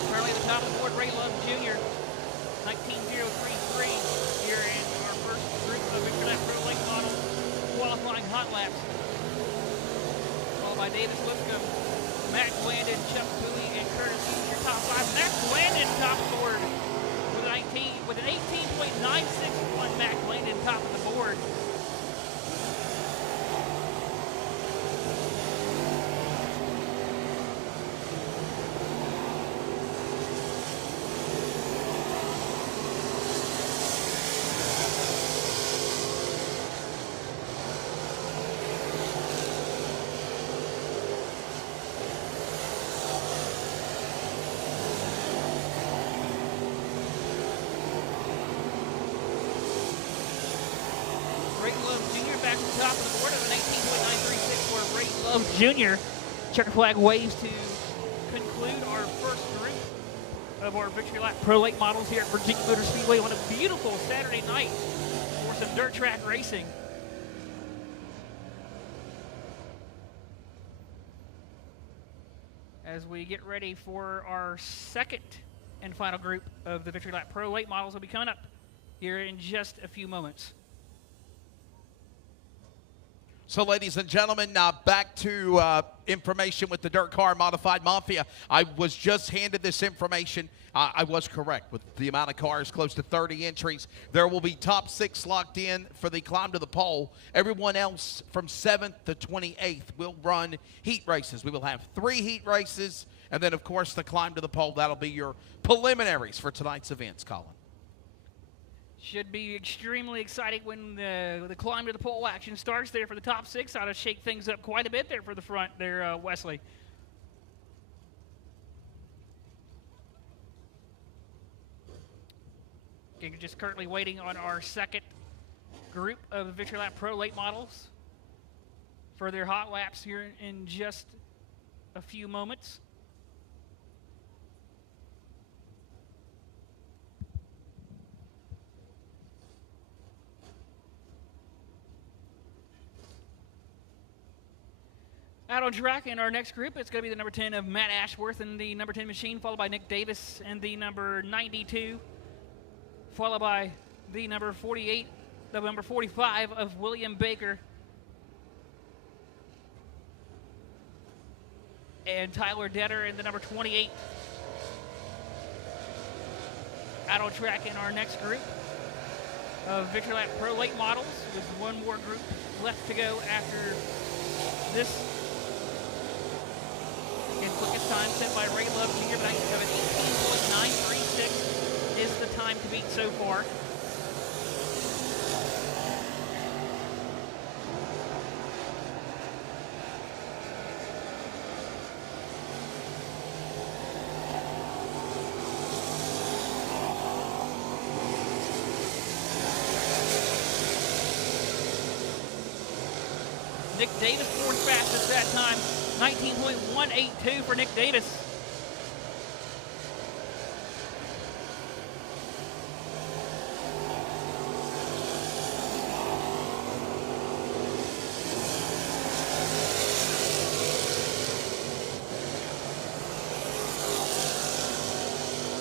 Currently at the top of the board, Ray Love Jr., 19.033 here in our first group of Victory Lap Pro Late model qualifying hot laps. Followed by Davis Lipscomb, Matt Glandon, Chuck Bowie, and Curtis Hughes, your top 5. Matt Glandon top of the board with an 18.961. Matt Glandon top of the board. top of the board of an 18.936 for Ray Love Jr. Checker flag waves to conclude our first group of our Victory Lap Pro Late models here at Virginia Motor Speedway on a beautiful Saturday night for some dirt track racing. As we get ready for our second and final group of the Victory Lap Pro Late models will be coming up here in just a few moments. So, ladies and gentlemen, back to information with the Dirt Car Modified Mafia. I was just handed this information. I was correct with the amount of cars, close to 30 entries. There will be top 6 locked in for the climb to the pole. Everyone else from 7th to 28th will run heat races. We will have 3 heat races, and then, of course, the climb to the pole. That'll be your preliminaries for tonight's events, Colin. Should be extremely exciting when the climb to the pole action starts there for the top 6. Ought to shake things up quite a bit there for the front there, Wesley. Again, just currently waiting on our second group of the Victory Lap Pro Late models for their hot laps here in just a few moments. Out on track in our next group, it's going to be the number 10 of Matt Ashworth and the number 10 machine, followed by Nick Davis and the number 92, followed by the number 48, the number 45 of William Baker, and Tyler Detter in the number 28. Out on track in our next group of Victory Lap Pro Late models with one more group left to go after this. And quickest time set by Ray Love Jr. But 18.936 is the time to beat so far. Nick Davis fourth fastest that time. 19.182 for Nick Davis.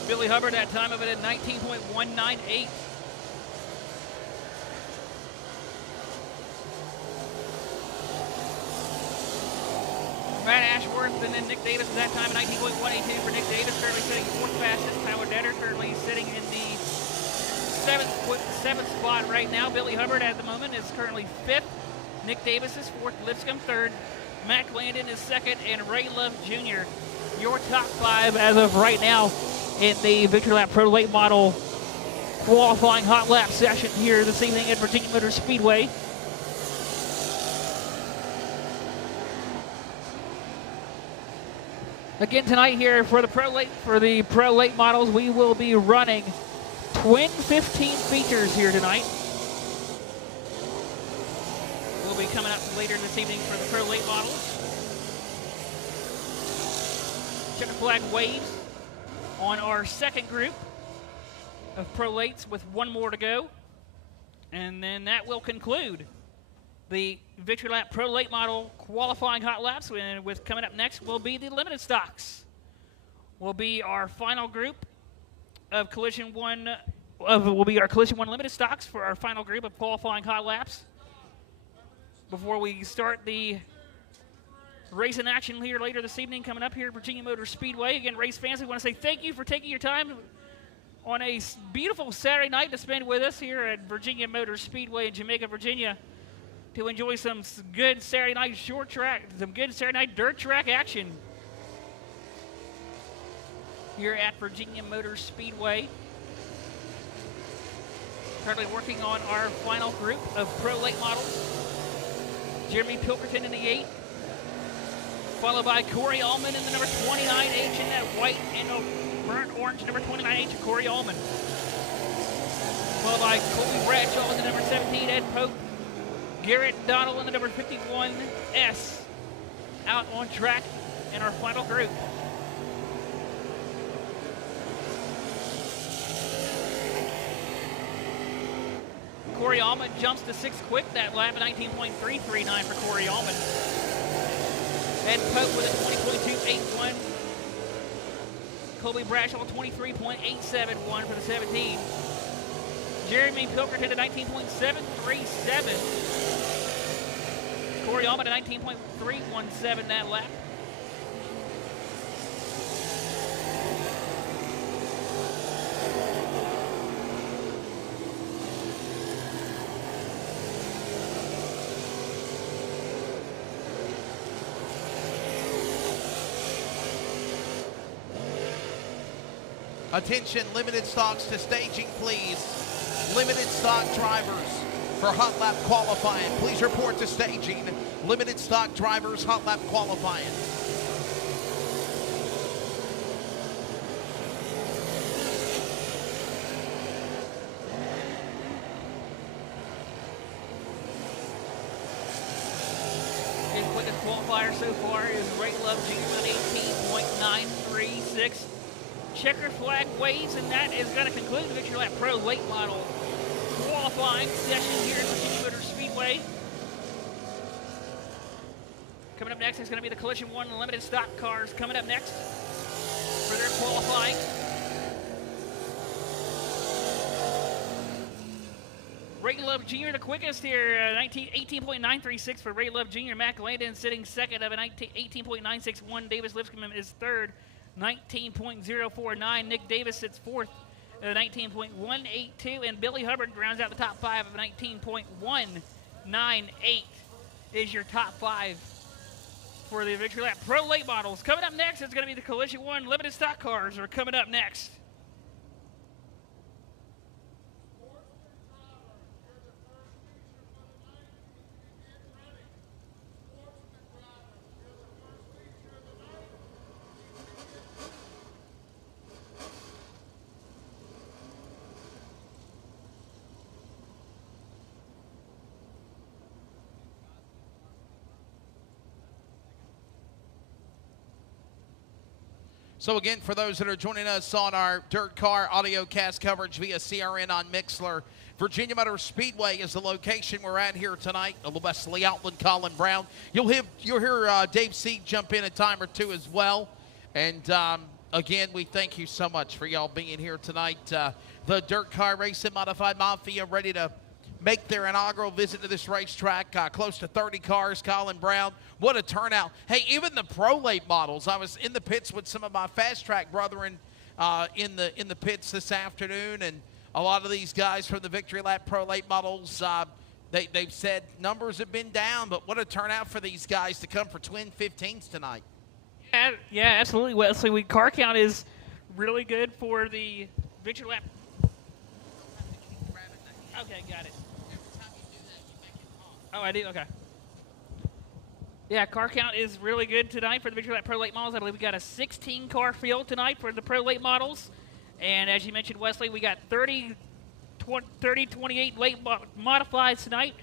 Billy Hubbard, that time of it at 19.198. Matt Ashworth and then Nick Davis at that time, 19.182 for Nick Davis, currently sitting fourth fastest. Tyler Detter currently sitting in the seventh spot right now. Billy Hubbard at the moment is currently fifth. Nick Davis is fourth. Lipscomb third. Mac Landon is second, and Ray Love Jr. Your top 5 as of right now in the Victory Lap Pro Late Model qualifying hot lap session here this evening at Virginia Motor Speedway. Again tonight here for the Pro Late models, we will be running twin 15 features here tonight. We'll be coming up later this evening for the Pro Late models. Checker flag waves on our second group of Pro Lates with one more to go. And then that will conclude the Victory Lap Pro Late Model qualifying hot laps. And with coming up next will be the limited stocks. Will be our final group of Collision 1 limited stocks for our final group of qualifying hot laps. Before we start the racing action here later this evening, coming up here at Virginia Motor Speedway. Again, race fans, we want to say thank you for taking your time on a beautiful Saturday night to spend with us here at Virginia Motor Speedway in Jamaica, Virginia, to enjoy some good Saturday night short track, some good Saturday night dirt track action here at Virginia Motor Speedway. Currently working on our final group of Pro Late models. Jeremy Pilkerton in the 8, followed by Corey Allman in the number 29H in that white and burnt orange number 29H of Corey Allman. Followed by Colby Bradshaw in the number 17, Ed Pope. Garrett Donald in the number 51S out on track in our final group. Corey Allman jumps to 6th quick that lap at 19.339 for Corey Allman. Ed Pope with a 20.281. Colby Bradshaw 23.871 for the 17. Jeremy Pilkerton at 19.737. Corey Allman at 19.317 that lap. Attention, limited stocks to staging, please. Limited stock drivers for hot lap qualifying. Please report to staging. Limited stock drivers, hot lap qualifying. His quickest qualifier so far is Ray Love Jr. at 18.936. Checker flag waves, and that is going to conclude the Victory Lap Pro late model qualifying session here at Va Motor Speedway. Coming up next is going to be the Collision 1 limited stock cars coming up next for their qualifying. Ray Love Jr. the quickest here, 18.936 for Ray Love Jr. Mac Landon sitting second of an 18.961. Davis Lipscomb is third, 19.049. Nick Davis sits fourth at 19.182. And Billy Hubbard rounds out the top five of 19.198 is your top five for the Victory Lap Pro late models. Coming up next is going to be the Collision 1 limited stock cars are coming up next. So again, for those that are joining us on our Dirt Car audio cast coverage via CRN on Mixler, Va Motor Speedway is the location we're at here tonight. Leslie Outland, Colin Brown. You'll hear Dave Seeg jump in a time or two as well. And again, we thank you so much for y'all being here tonight. The Dirt Car Racing Modified Mafia ready to make their inaugural visit to this racetrack. Close to 30 cars. Colin Brown, what a turnout. Hey, even the pro late models. I was in the pits with some of my fast track brethren in the pits this afternoon, and a lot of these guys from the Victory Lap Pro late models, they've said numbers have been down, but what a turnout for these guys to come for twin 15s tonight. Yeah, absolutely, Wesley. Car count is really good for the Victory Lap. Okay, got it. Oh, I do? Okay. Yeah, car count is really good tonight for the Victory Lap Pro Late Models. I believe we got a 16-car field tonight for the Pro Late Models. And as you mentioned, Wesley, we got 28 late modifieds tonight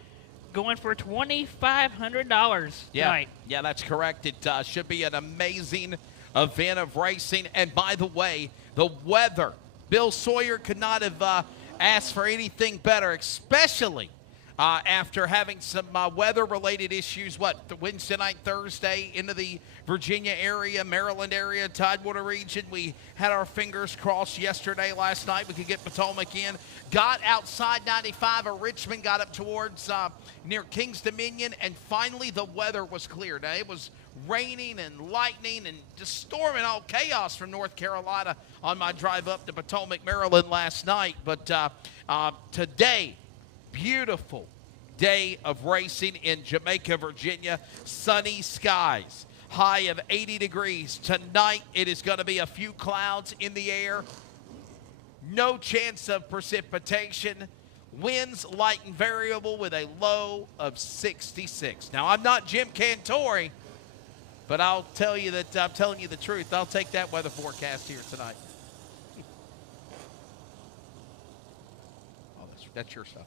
going for $2,500 tonight. Yeah, that's correct. It should be an amazing event of racing. And by the way, the weather. Bill Sawyer could not have asked for anything better, especially after having some weather-related issues, Wednesday night, Thursday, into the Virginia area, Maryland area, Tidewater region. We had our fingers crossed yesterday, last night. We could get Potomac in. Got outside 95 of Richmond, got up towards near Kings Dominion, and finally the weather was clear. Now, it was raining and lightning and just storming, all chaos from North Carolina on my drive up to Potomac, Maryland last night. But today, beautiful day of racing in Jamaica, Virginia. Sunny skies, high of 80 degrees. Tonight, it is going to be a few clouds in the air. No chance of precipitation. Winds light and variable with a low of 66. Now, I'm not Jim Cantori, but I'll tell you that I'm telling you the truth. I'll take that weather forecast here tonight. Oh, that's your stuff.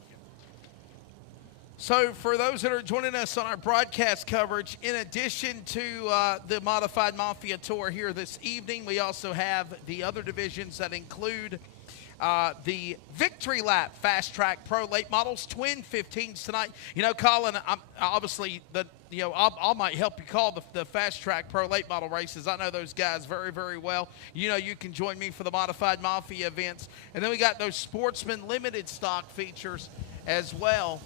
So for those that are joining us on our broadcast coverage, in addition to the Modified Mafia Tour here this evening, we also have the other divisions that include the Victory Lap Fast Track Pro Late Models Twin 15s tonight. You know, Colin, I'm obviously I might help you call the Fast Track Pro Late Model races. I know those guys very, very well. You know, you can join me for the Modified Mafia events, and then we got those Sportsman limited stock features as well.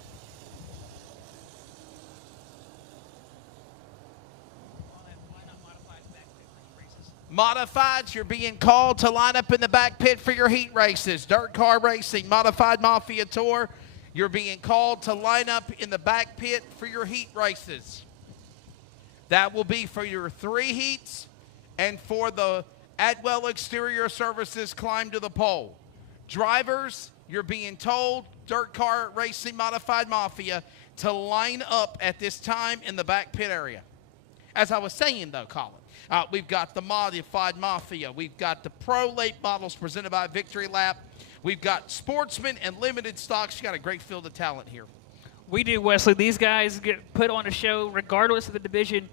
Modifieds, you're being called to line up in the back pit for your heat races. Dirt car racing, Modified Mafia Tour, you're being called to line up in the back pit for your heat races. That will be for your 3 heats and for the Atwell Exterior Services Climb to the Pole. Drivers, you're being told, Dirt car racing, Modified Mafia, to line up at this time in the back pit area. As I was saying, though, Colin, we've got the Modified Mafia. We've got the Pro Late Models presented by Victory Lap. We've got Sportsman and Limited Stocks. You got a great field of talent here. We do, Wesley. These guys get put on a show regardless of the division,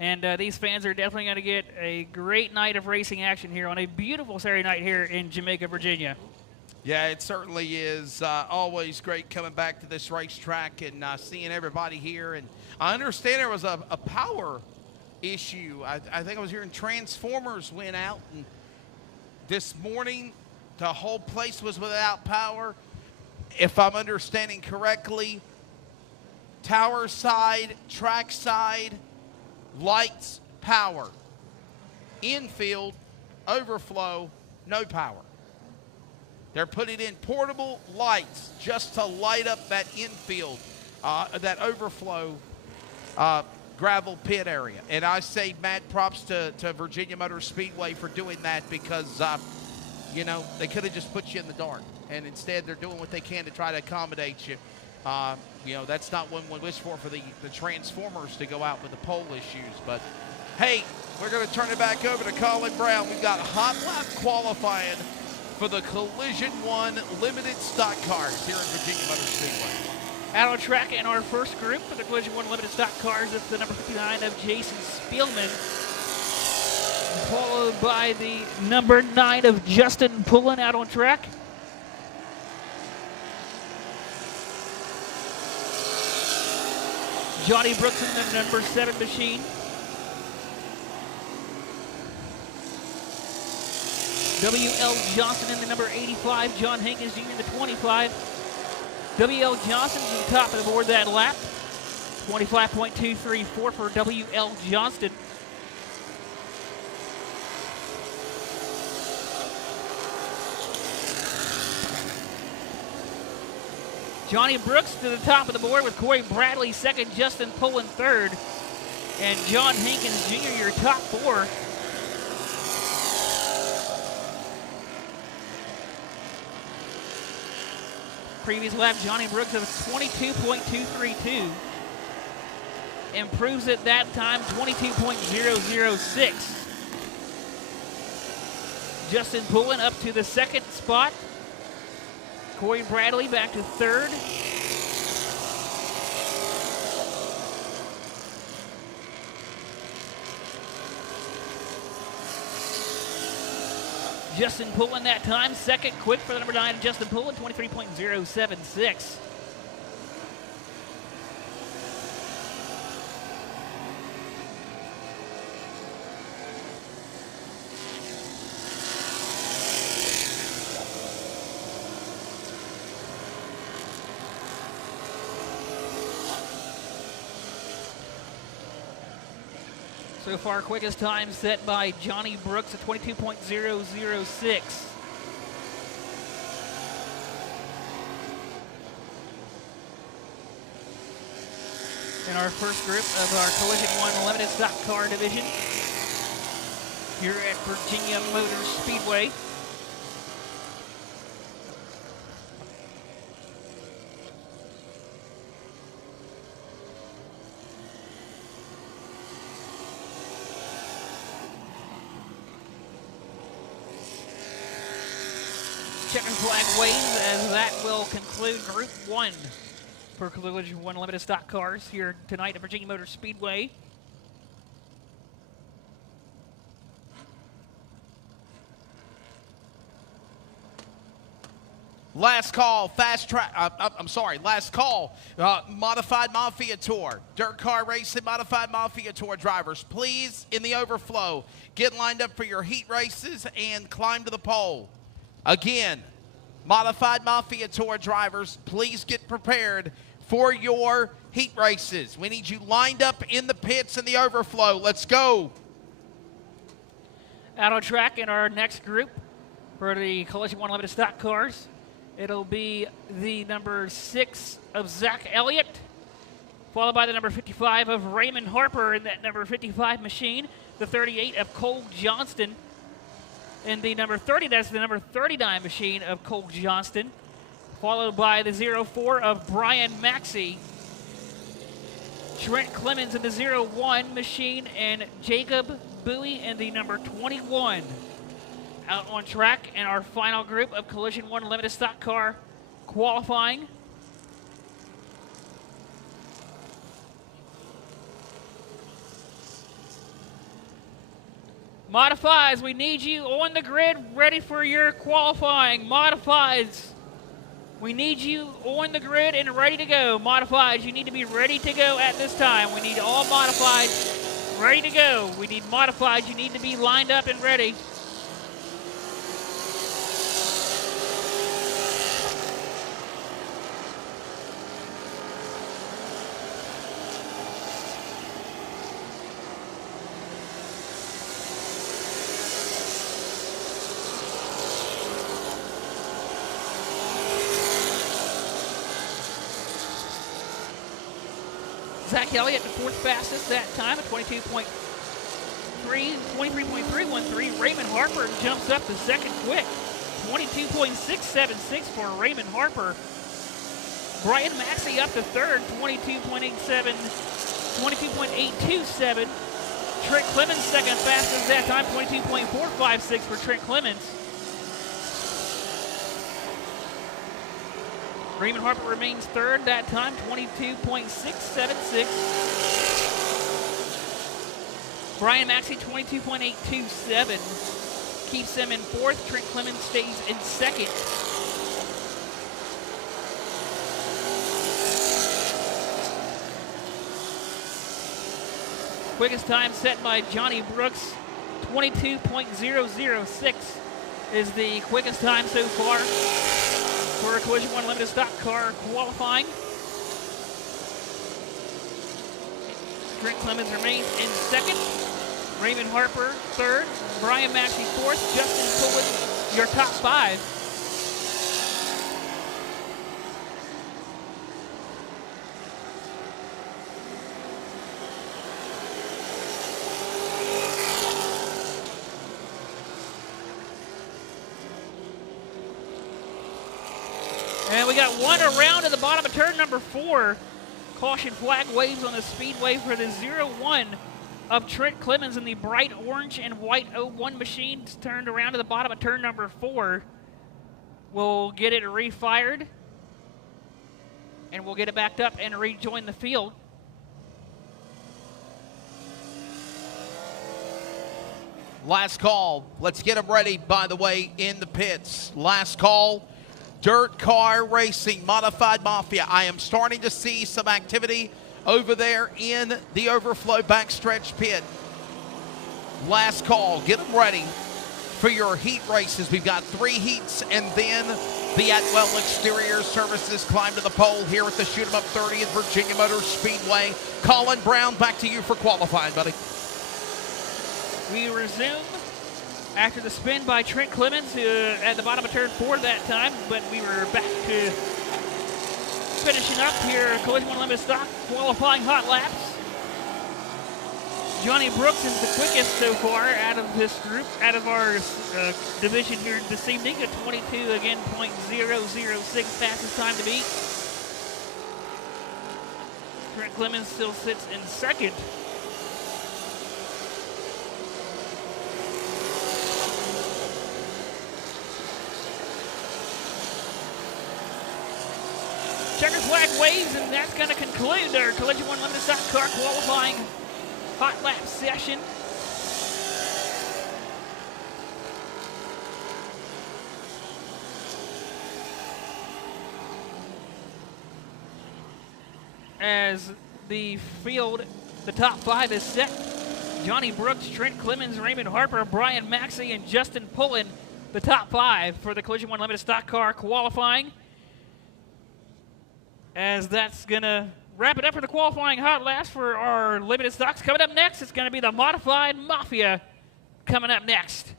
and these fans are definitely going to get a great night of racing action here on a beautiful Saturday night here in Jamaica, Virginia. Yeah, it certainly is always great coming back to this racetrack and seeing everybody here. And I understand there was a power issue. I think I was hearing transformers went out, and this morning the whole place was without power. If I'm understanding correctly, tower side, track side, lights, power. Infield, overflow, no power. They're putting in portable lights just to light up that infield, that overflow gravel pit area. And I say mad props to Virginia Motor Speedway for doing that because, you know, they could have just put you in the dark. And instead they're doing what they can to try to accommodate you. You know, that's not what we wish for the transformers to go out with the pole issues. But, hey, we're going to turn it back over to Colin Brown. We've got hot lap qualifying for the Collision 1 limited stock cars here in Virginia Motor Speedway. Out on track in our first group for the Collision 1 Limited Stock Cars, it's the number 59 of Jason Spielman, followed by the number 9 of Justin Pullen out on track. Johnny Brooks in the number 7 machine. W.L. Johnson in the number 85, John Hankins Jr. in the 25. W.L. Johnson's at the top of the board that lap. 25.234 for W.L. Johnston. Johnny Brooks to the top of the board with Corey Bradley second, Justin Pullen third, and John Hankins Jr. your top 4. Previous lap, Johnny Brooks of 22.232. Improves at that time, 22.006. Justin Pullen up to the second spot. Corey Bradley back to third. Justin Pullen that time, second quick for the number 9, Justin Pullen, 23.076. So far, quickest time set by Johnny Brooks at 22.006. In our first group of our Collision 1 Limited Stock Car Division here at Virginia Motor Speedway. Checkered flag waves as that will conclude Group 1. for Collision 1 Limited Stock Cars here tonight at Virginia Motor Speedway. Last call, last call, Modified Mafia Tour, Dirt Car Racing Modified Mafia Tour drivers, please, in the overflow, get lined up for your heat races and climb to the pole. Again, Modified Mafia Tour drivers, please get prepared for your heat races. We need you lined up in the pits in the overflow. Let's go. Out on track in our next group for the Collision 1 Limited Stock Cars. It'll be the number 6 of Zach Elliott, followed by the number 55 of Raymond Harper in that number 55 machine, the 38 of Cole Johnston, and the number 30, that's the number 39 machine of Cole Johnston, followed by the 04 of Brian Maxey, Trent Clemens in the 01 machine, and Jacob Bowie in the number 21. Out on track in our final group of Collision 1 Limited Stock Car qualifying. Modifies, we need you on the grid ready for your qualifying. Modifies, we need you on the grid and ready to go. Modifies, you need to be ready to go at this time. We need all modifieds ready to go. We need modifieds, you need to be lined up and ready. Zach Elliott, the 4th fastest that time at 23.313. Raymond Harper jumps up to 2nd quick, 22.676 for Raymond Harper. Brian Maxey up to 3rd, 22.827. Trent Clemens, 2nd fastest that time, 22.456 for Trent Clemens. Raymond Harper remains 3rd that time, 22.676. Brian Maxey, 22.827. Keeps him in 4th. Trent Clemens stays in 2nd. Quickest time set by Johnny Brooks, 22.006 is the quickest time so far for a Collision 1 Limited Stock Car qualifying. Trent Clemens remains in 2nd. Raymond Harper 3rd. Brian Maxey 4th. Justin Pullen, your top 5. And we got one around at the bottom of turn number 4. Caution flag waves on the speedway for the 01 of Trent Clemens in the bright orange and white 01 machines turned around to the bottom of turn number 4. We'll get it refired, and we'll get it backed up and rejoin the field. Last call. Let's get them ready, by the way, in the pits. Last call. Dirt Car Racing Modified Mafia. I am starting to see some activity over there in the overflow backstretch pit. Last call. Get them ready for your heat races. We've got 3 heats, and then the Atwell Exterior Services climb to the pole here at the Shoot 'em Up 30 at Virginia Motor Speedway. Colin Brown, back to you for qualifying, buddy. We resume after the spin by Trent Clemens at the bottom of turn 4 that time, but we were back to finishing up here, Collision 1 Limited Stock qualifying hot laps. Johnny Brooks is the quickest so far out of this group, out of our division here this evening, at 22, again, .006 fastest time to beat. Trent Clemens still sits in 2nd. Checkers flag waves, and that's going to conclude our Collision 1 Limited Stock Car qualifying hot lap session. As the field, the top 5 is set. Johnny Brooks, Trent Clemens, Raymond Harper, Brian Maxey, and Justin Pullen, the top 5 for the Collision 1 Limited Stock Car qualifying. As that's going to wrap it up for the qualifying hot laps for our limited stocks. Coming up next, it's going to be the Modified Mafia coming up next.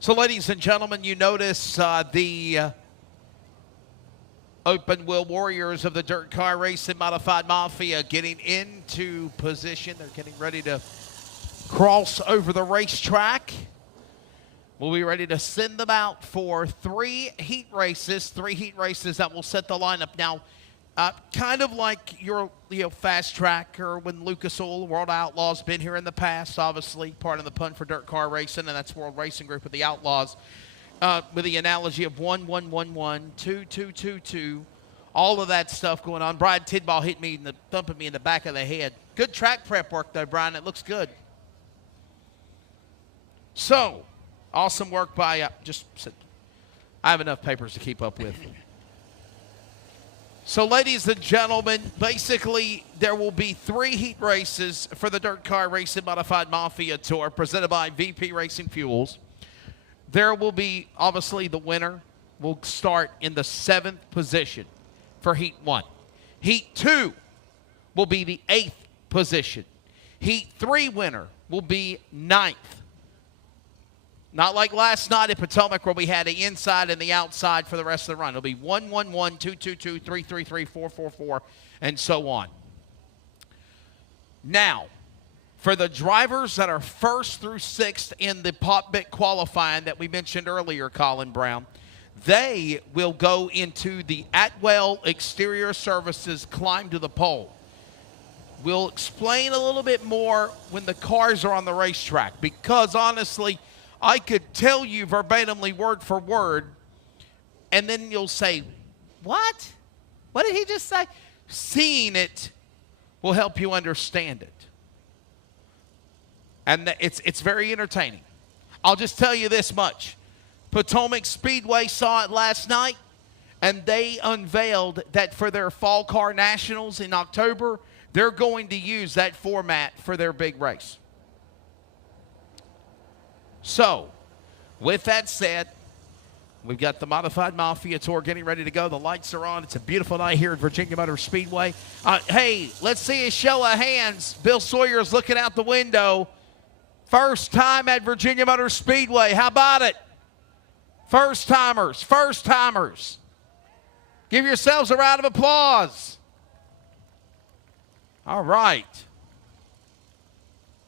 So, ladies and gentlemen, you notice the open wheel warriors of the dirt car racing Modified Mafia getting into position. They're getting ready to cross over the racetrack. We'll be ready to send them out for 3 heat races that will set the lineup. Now, kind of like your fast track, or when Lucas Oil, World Outlaws, been here in the past, obviously part of the pun for dirt car racing, and that's World Racing Group of the Outlaws, with the analogy of 1-1-1-1, 2-2-2-2, all of that stuff going on. Brian Tidball thumping me in the back of the head. Good track prep work, though, Brian. It looks good. So, awesome work by, I have enough papers to keep up with. So, ladies and gentlemen, basically there will be 3 heat races for the Dirt Car Racing Modified Mafia Tour presented by VP Racing Fuels. There will be, obviously, the winner will start in the 7th position for Heat 1. Heat 2 will be the 8th position. Heat 3 winner will be 9th. Not like last night at Potomac where we had the inside and the outside for the rest of the run. It'll be 1-1-1, 2-2-2, 3-3-3, 4-4-4, and so on. Now, for the drivers that are 1st through 6th in the Pop Bit qualifying that we mentioned earlier, Colin Brown, they will go into the Atwell Exterior Services Climb to the Pole. We'll explain a little bit more when the cars are on the racetrack, because honestly, I could tell you verbatimly, word for word, and then you'll say, what? What did he just say? Seeing it will help you understand it. And it's very entertaining. I'll just tell you this much. Potomac Speedway saw it last night, and they unveiled that for their Fall Car Nationals in October, they're going to use that format for their big race. So, with that said, we've got the Modified Mafia Tour getting ready to go. The lights are on. It's a beautiful night here at Virginia Motor Speedway. Hey, let's see a show of hands. Bill Sawyer's looking out the window. First time at Virginia Motor Speedway. How about it? First timers, first timers. Give yourselves a round of applause. All right.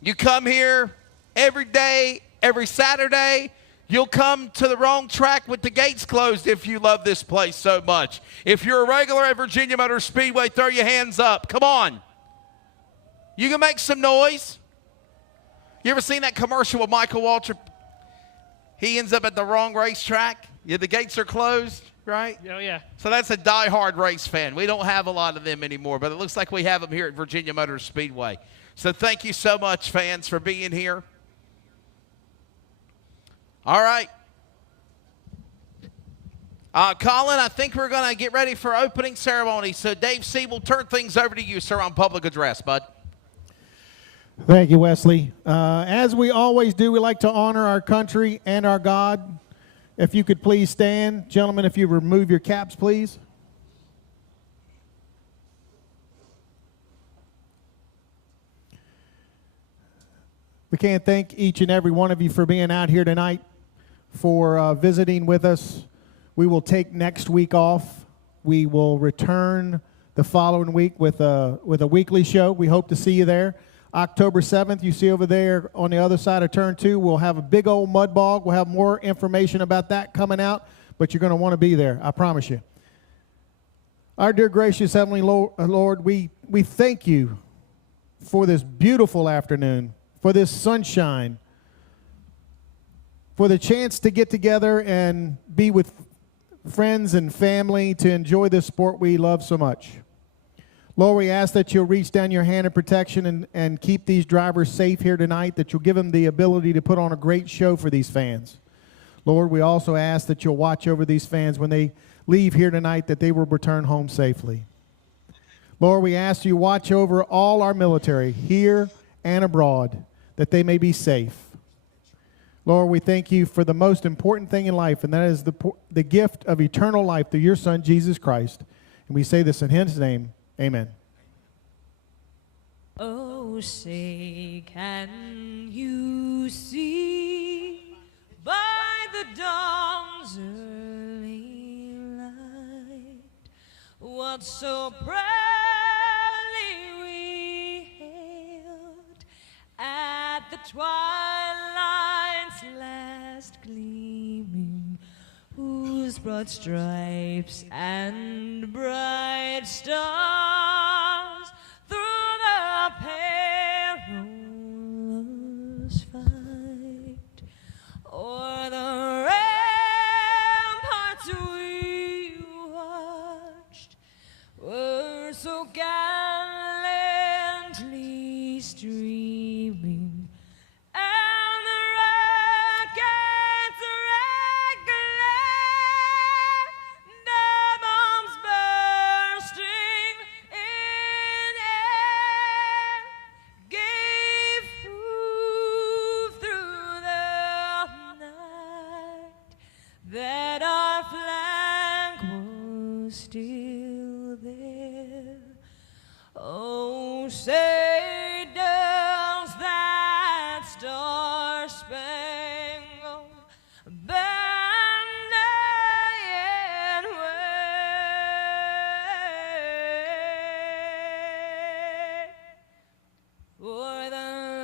You come here every day, every Saturday. You'll come to the wrong track with the gates closed if you love this place so much. If you're a regular at Virginia Motor Speedway, throw your hands up. Come on. You can make some noise. You ever seen that commercial with Michael Waltrip? He ends up at the wrong racetrack. Yeah, the gates are closed, right? Oh, yeah. So that's a diehard race fan. We don't have a lot of them anymore, but it looks like we have them here at Virginia Motor Speedway. So thank you so much, fans, for being here. All right. Colin, I think we're going to get ready for opening ceremony. So Dave C. will turn things over to you, sir, on public address, bud. Thank you, Wesley. As we always do, we like to honor our country and our God. If you could please stand. Gentlemen, if you remove your caps, please. We can't thank each and every one of you for being out here tonight, for visiting with us. We will take next week off. We will return the following week with a weekly show. We hope to see you there. October 7th, you see over there on the other side of Turn 2, we'll have a big old mud bog. We'll have more information about that coming out, but you're going to want to be there, I promise you. Our dear gracious Heavenly Lord, we thank you for this beautiful afternoon, for this sunshine, for the chance to get together and be with friends and family to enjoy this sport we love so much. Lord, we ask that you'll reach down your hand of protection and keep these drivers safe here tonight, that you'll give them the ability to put on a great show for these fans. Lord, we also ask that you'll watch over these fans when they leave here tonight, that they will return home safely. Lord, we ask you watch over all our military here and abroad, that they may be safe. Lord, we thank you for the most important thing in life, and that is the gift of eternal life through your Son, Jesus Christ. And we say this in his name. Amen. Oh, say, can you see by the dawn's early light what so proudly we hailed at the twilight's last gleaming, whose broad stripes and bright stars through the perilous fight o'er the ramparts we watched were so gallantly streaming, and the rockets regular, the bombs bursting in air, gave proof through the night that our flag was still there. Oh, say does that star-spangled banner yet wave for the land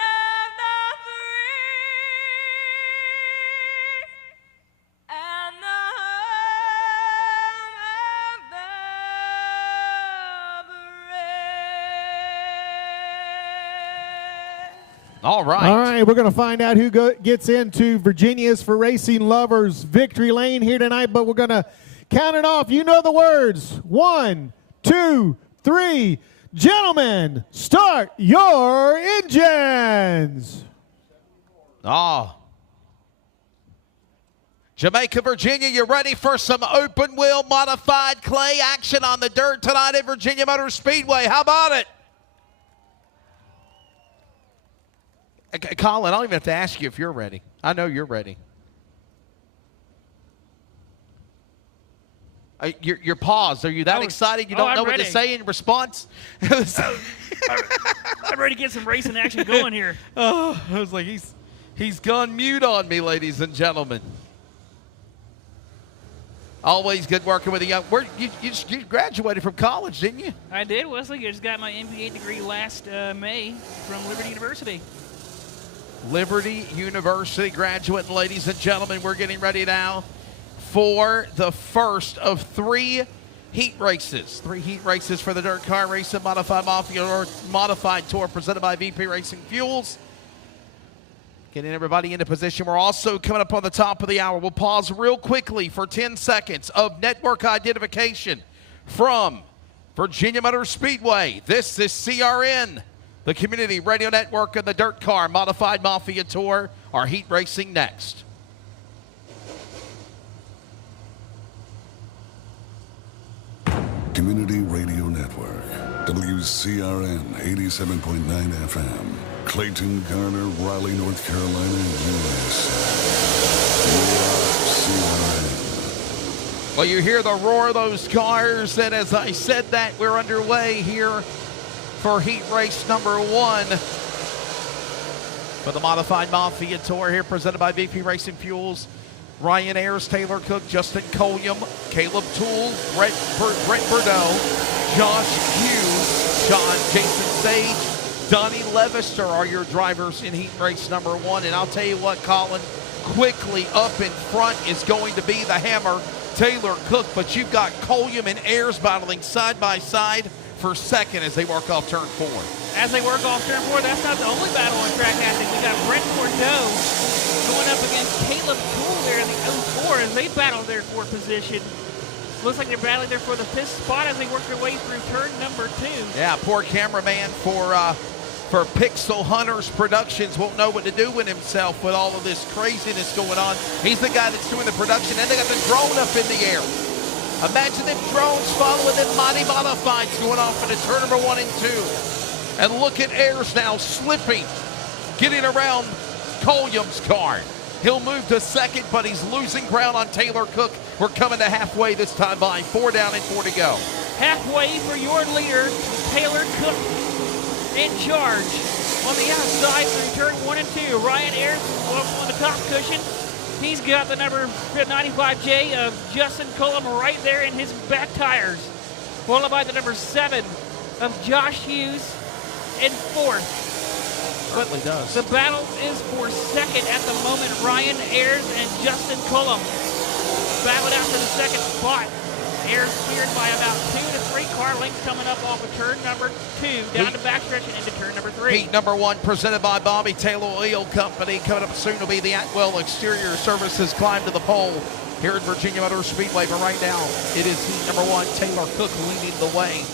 of the free and the home of the brave. All right. All right, we're going to find out who gets into Virginia's for Racing Lovers victory lane here tonight, but we're going to count it off. You know the words. 1, 2, 3. Gentlemen, start your engines. Oh. Jamaica, Virginia, you ready for some open wheel modified clay action on the dirt tonight at Virginia Motor Speedway? How about it? Colin, I don't even have to ask you if you're ready. I know you're ready. You're paused. Are you that excited you don't know what to say in response? I'm ready to get some racing action going here. Oh, I was like, he's gone mute on me, ladies and gentlemen. Always good working with a young. You graduated from college, didn't you? I did, Wesley. I just got my MBA degree last May from Liberty University. Liberty University graduate, ladies and gentlemen, we're getting ready now for the first of 3 heat races. 3 heat races for the Dirt Car Racing Modified Mafia or Modified Tour presented by VP Racing Fuels. Getting everybody into position. We're also coming up on the top of the hour. We'll pause real quickly for 10 seconds of network identification from Virginia Motor Speedway. This is CRN, the Community Radio Network, and the Dirt Car Modified Mafia Tour are heat racing next. Community Radio Network, WCRN 87.9 FM, Clayton, Garner, Raleigh, North Carolina, USA. Well, you hear the roar of those cars, and as I said that, we're underway here for heat race number 1 for the Modified Mafia Tour here presented by VP Racing Fuels. Ryan Ayers, Taylor Cook, Justin Colyum, Caleb Toole, Brett Bordeaux, Josh Hughes, Jason Sage, Donnie Levester are your drivers in heat race number 1. And I'll tell you what, Colin, quickly up in front is going to be the Hammer, Taylor Cook, but you've got Colyum and Ayers battling side by side for second as they work off turn 4. As they work off turn 4, that's not the only battle on track happening. We got Brett Bordeaux going up against Caleb Toole there in the 04 as they battle their 4th position. Looks like they're battling there for the 5th spot as they work their way through turn number 2. Yeah, poor cameraman for Pixel Hunters Productions won't know what to do with himself with all of this craziness going on. He's the guy that's doing the production, and they got the drone up in the air. Imagine them drones following them mighty modifieds going off into turn number 1 and 2. And look at Ayers now slipping, getting around Colyum's car. He'll move to second, but he's losing ground on Taylor Cook. We're coming to halfway this time by 4 down and 4 to go. Halfway for your leader, Taylor Cook, in charge. On the outside through turn 1 and 2, Ryan Ayers on the top cushion. He's got the number 95J of Justin Colyum right there in his back tires. Followed by the number 7 of Josh Hughes in 4th. But does. the battle is for second at the moment. Ryan Ayers and Justin Colyum battled out to the second spot. Ayers cleared by about 2 to 3 car lengths coming up off of turn number 2, down to backstretch and into turn number 3. Heat number 1 presented by Bobby Taylor Oil Company. Coming up soon will be the Atwell Exterior Services climb to the pole here at Virginia Motor Speedway. But right now, it is heat number 1, Taylor Cook leading the way.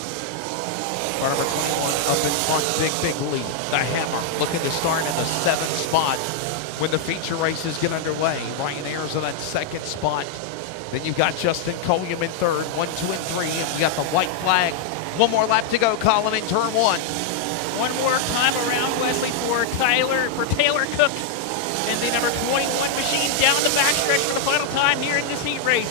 Car number 21 up in front, big lead. The Hammer looking to start in the 7th spot when the feature races get underway. Ryan Ayers in that 2nd spot. Then you've got Justin Colyum in 3rd, 1, 2, and 3. And we got the white flag. One more lap to go, Colin, in turn 1. One more time around, Wesley, for Taylor Cook. And the number 21 machine down the backstretch for the final time here in this heat race.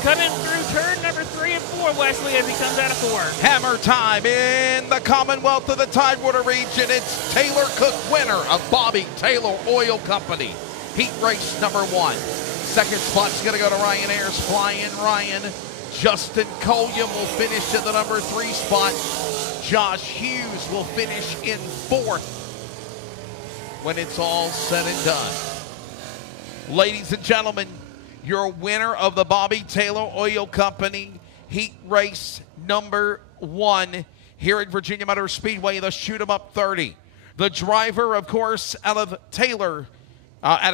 Coming through turn number 3 and 4, Wesley, as he comes out of 4. Hammer time in the Commonwealth of the Tidewater region. It's Taylor Cook, winner of Bobby Taylor Oil Company. Heat race number 1. 2nd spot's going to go to Ryan Ayers. Flying Ryan. Justin Colyum will finish at the number 3 spot. Josh Hughes will finish in 4th when it's all said and done. Ladies and gentlemen, your winner of the Bobby Taylor Oil Company heat race number 1 here at Virginia Motor Speedway, the Shoot 'em Up 30. The driver, of course, out of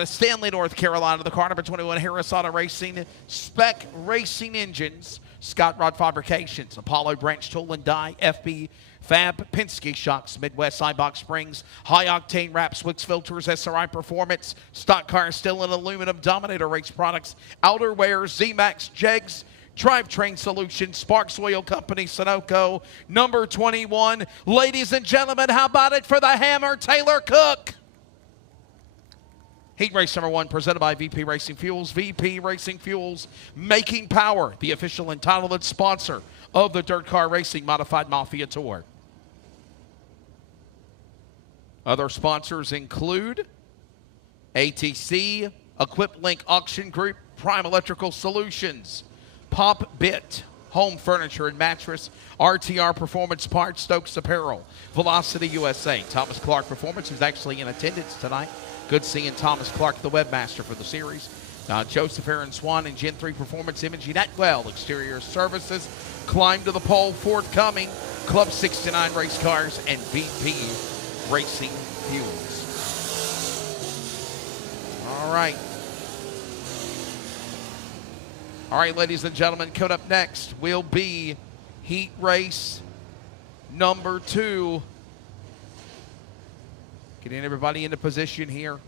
Stanley, North Carolina, the car number 21, Harris Auto Racing, Spec Racing Engines, Scott Rod Fabrications, Apollo Branch Tool and Die, FB Fab, Penske Shocks, Midwest Sidebox Springs, High Octane Wraps, Wicks Filters, SRI Performance, Stock Car Steel and Aluminum, Dominator Race Products, Outerwear, Z-Max, Jegs, Drivetrain Solutions, Sparks Oil Company, Sunoco, number 21. Ladies and gentlemen, how about it for the Hammer, Taylor Cook? Heat race number 1 presented by VP Racing Fuels. VP Racing Fuels, making power, the official entitlement sponsor of the Dirt Car Racing Modified Mafia Tour. Other sponsors include ATC, EquipLink Auction Group, Prime Electrical Solutions, Pop Bit, Home Furniture and Mattress, RTR Performance Parts, Stokes Apparel, Velocity USA, Thomas Clark Performance, who's actually in attendance tonight. Good seeing Thomas Clark, the webmaster for the series. Joseph Aaron Swan and Gen 3 Performance Imaging, Atwell Exterior Services, Climb to the pole forthcoming. Club 69 Race Cars and BP Racing Fuels. All right. All right, ladies and gentlemen, coming up next will be heat race number 2. Getting everybody into position here.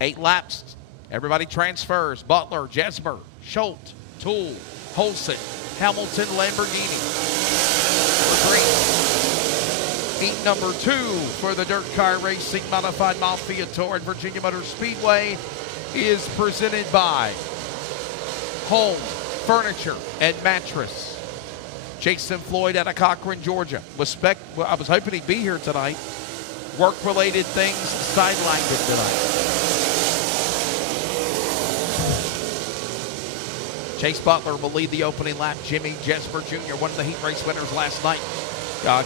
Eight laps. Everybody transfers. Butler, Jesmer, Schultz, Tool, Holson, Hamilton, Lamborghini. For green. Heat number 2 for the Dirt Car Racing Modified Mafia Tour at Virginia Motor Speedway is presented by Home Furniture and Mattress. Jason Floyd out of Cochran, Georgia. I was hoping he'd be here tonight. Work-related things sidelined him tonight. Chase Butler will lead the opening lap. Jimmy Jesper Jr., one of the heat race winners last night.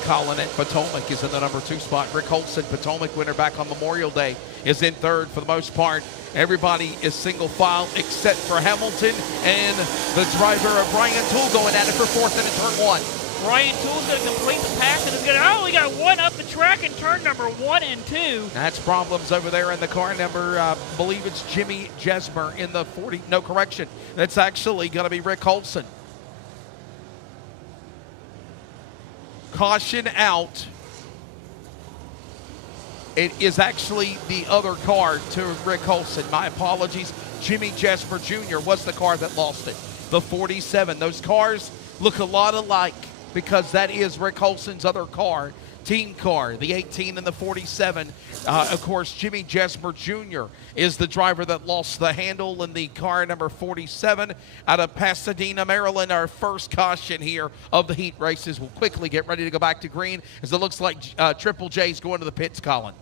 Colin at Potomac is in the number 2 spot. Rick Holson, Potomac winner back on Memorial Day, is in 3rd for the most part. Everybody is single file except for Hamilton and the driver of Brian Tool going at it for 4th into turn 1. Ryan Tool's going to complete the pass and is going to only got one up the track in turn number 1 and 2. That's problems over there in the car number, I believe it's Jimmy Jesmer in the 40. No, correction. That's actually going to be Rick Holson. Caution out. It is actually the other car to Rick Holson. My apologies. Jimmy Jesper Jr. was the car that lost it. The 47. Those cars look a lot alike because that is Rick Holson's other car, team car, the 18 and the 47. Of course, Jimmy Jesper Jr. is the driver that lost the handle in the car number 47 out of Pasadena, Maryland. Our first caution here of the heat races. We'll quickly get ready to go back to green as it looks like Triple J's going to the pits, Colin.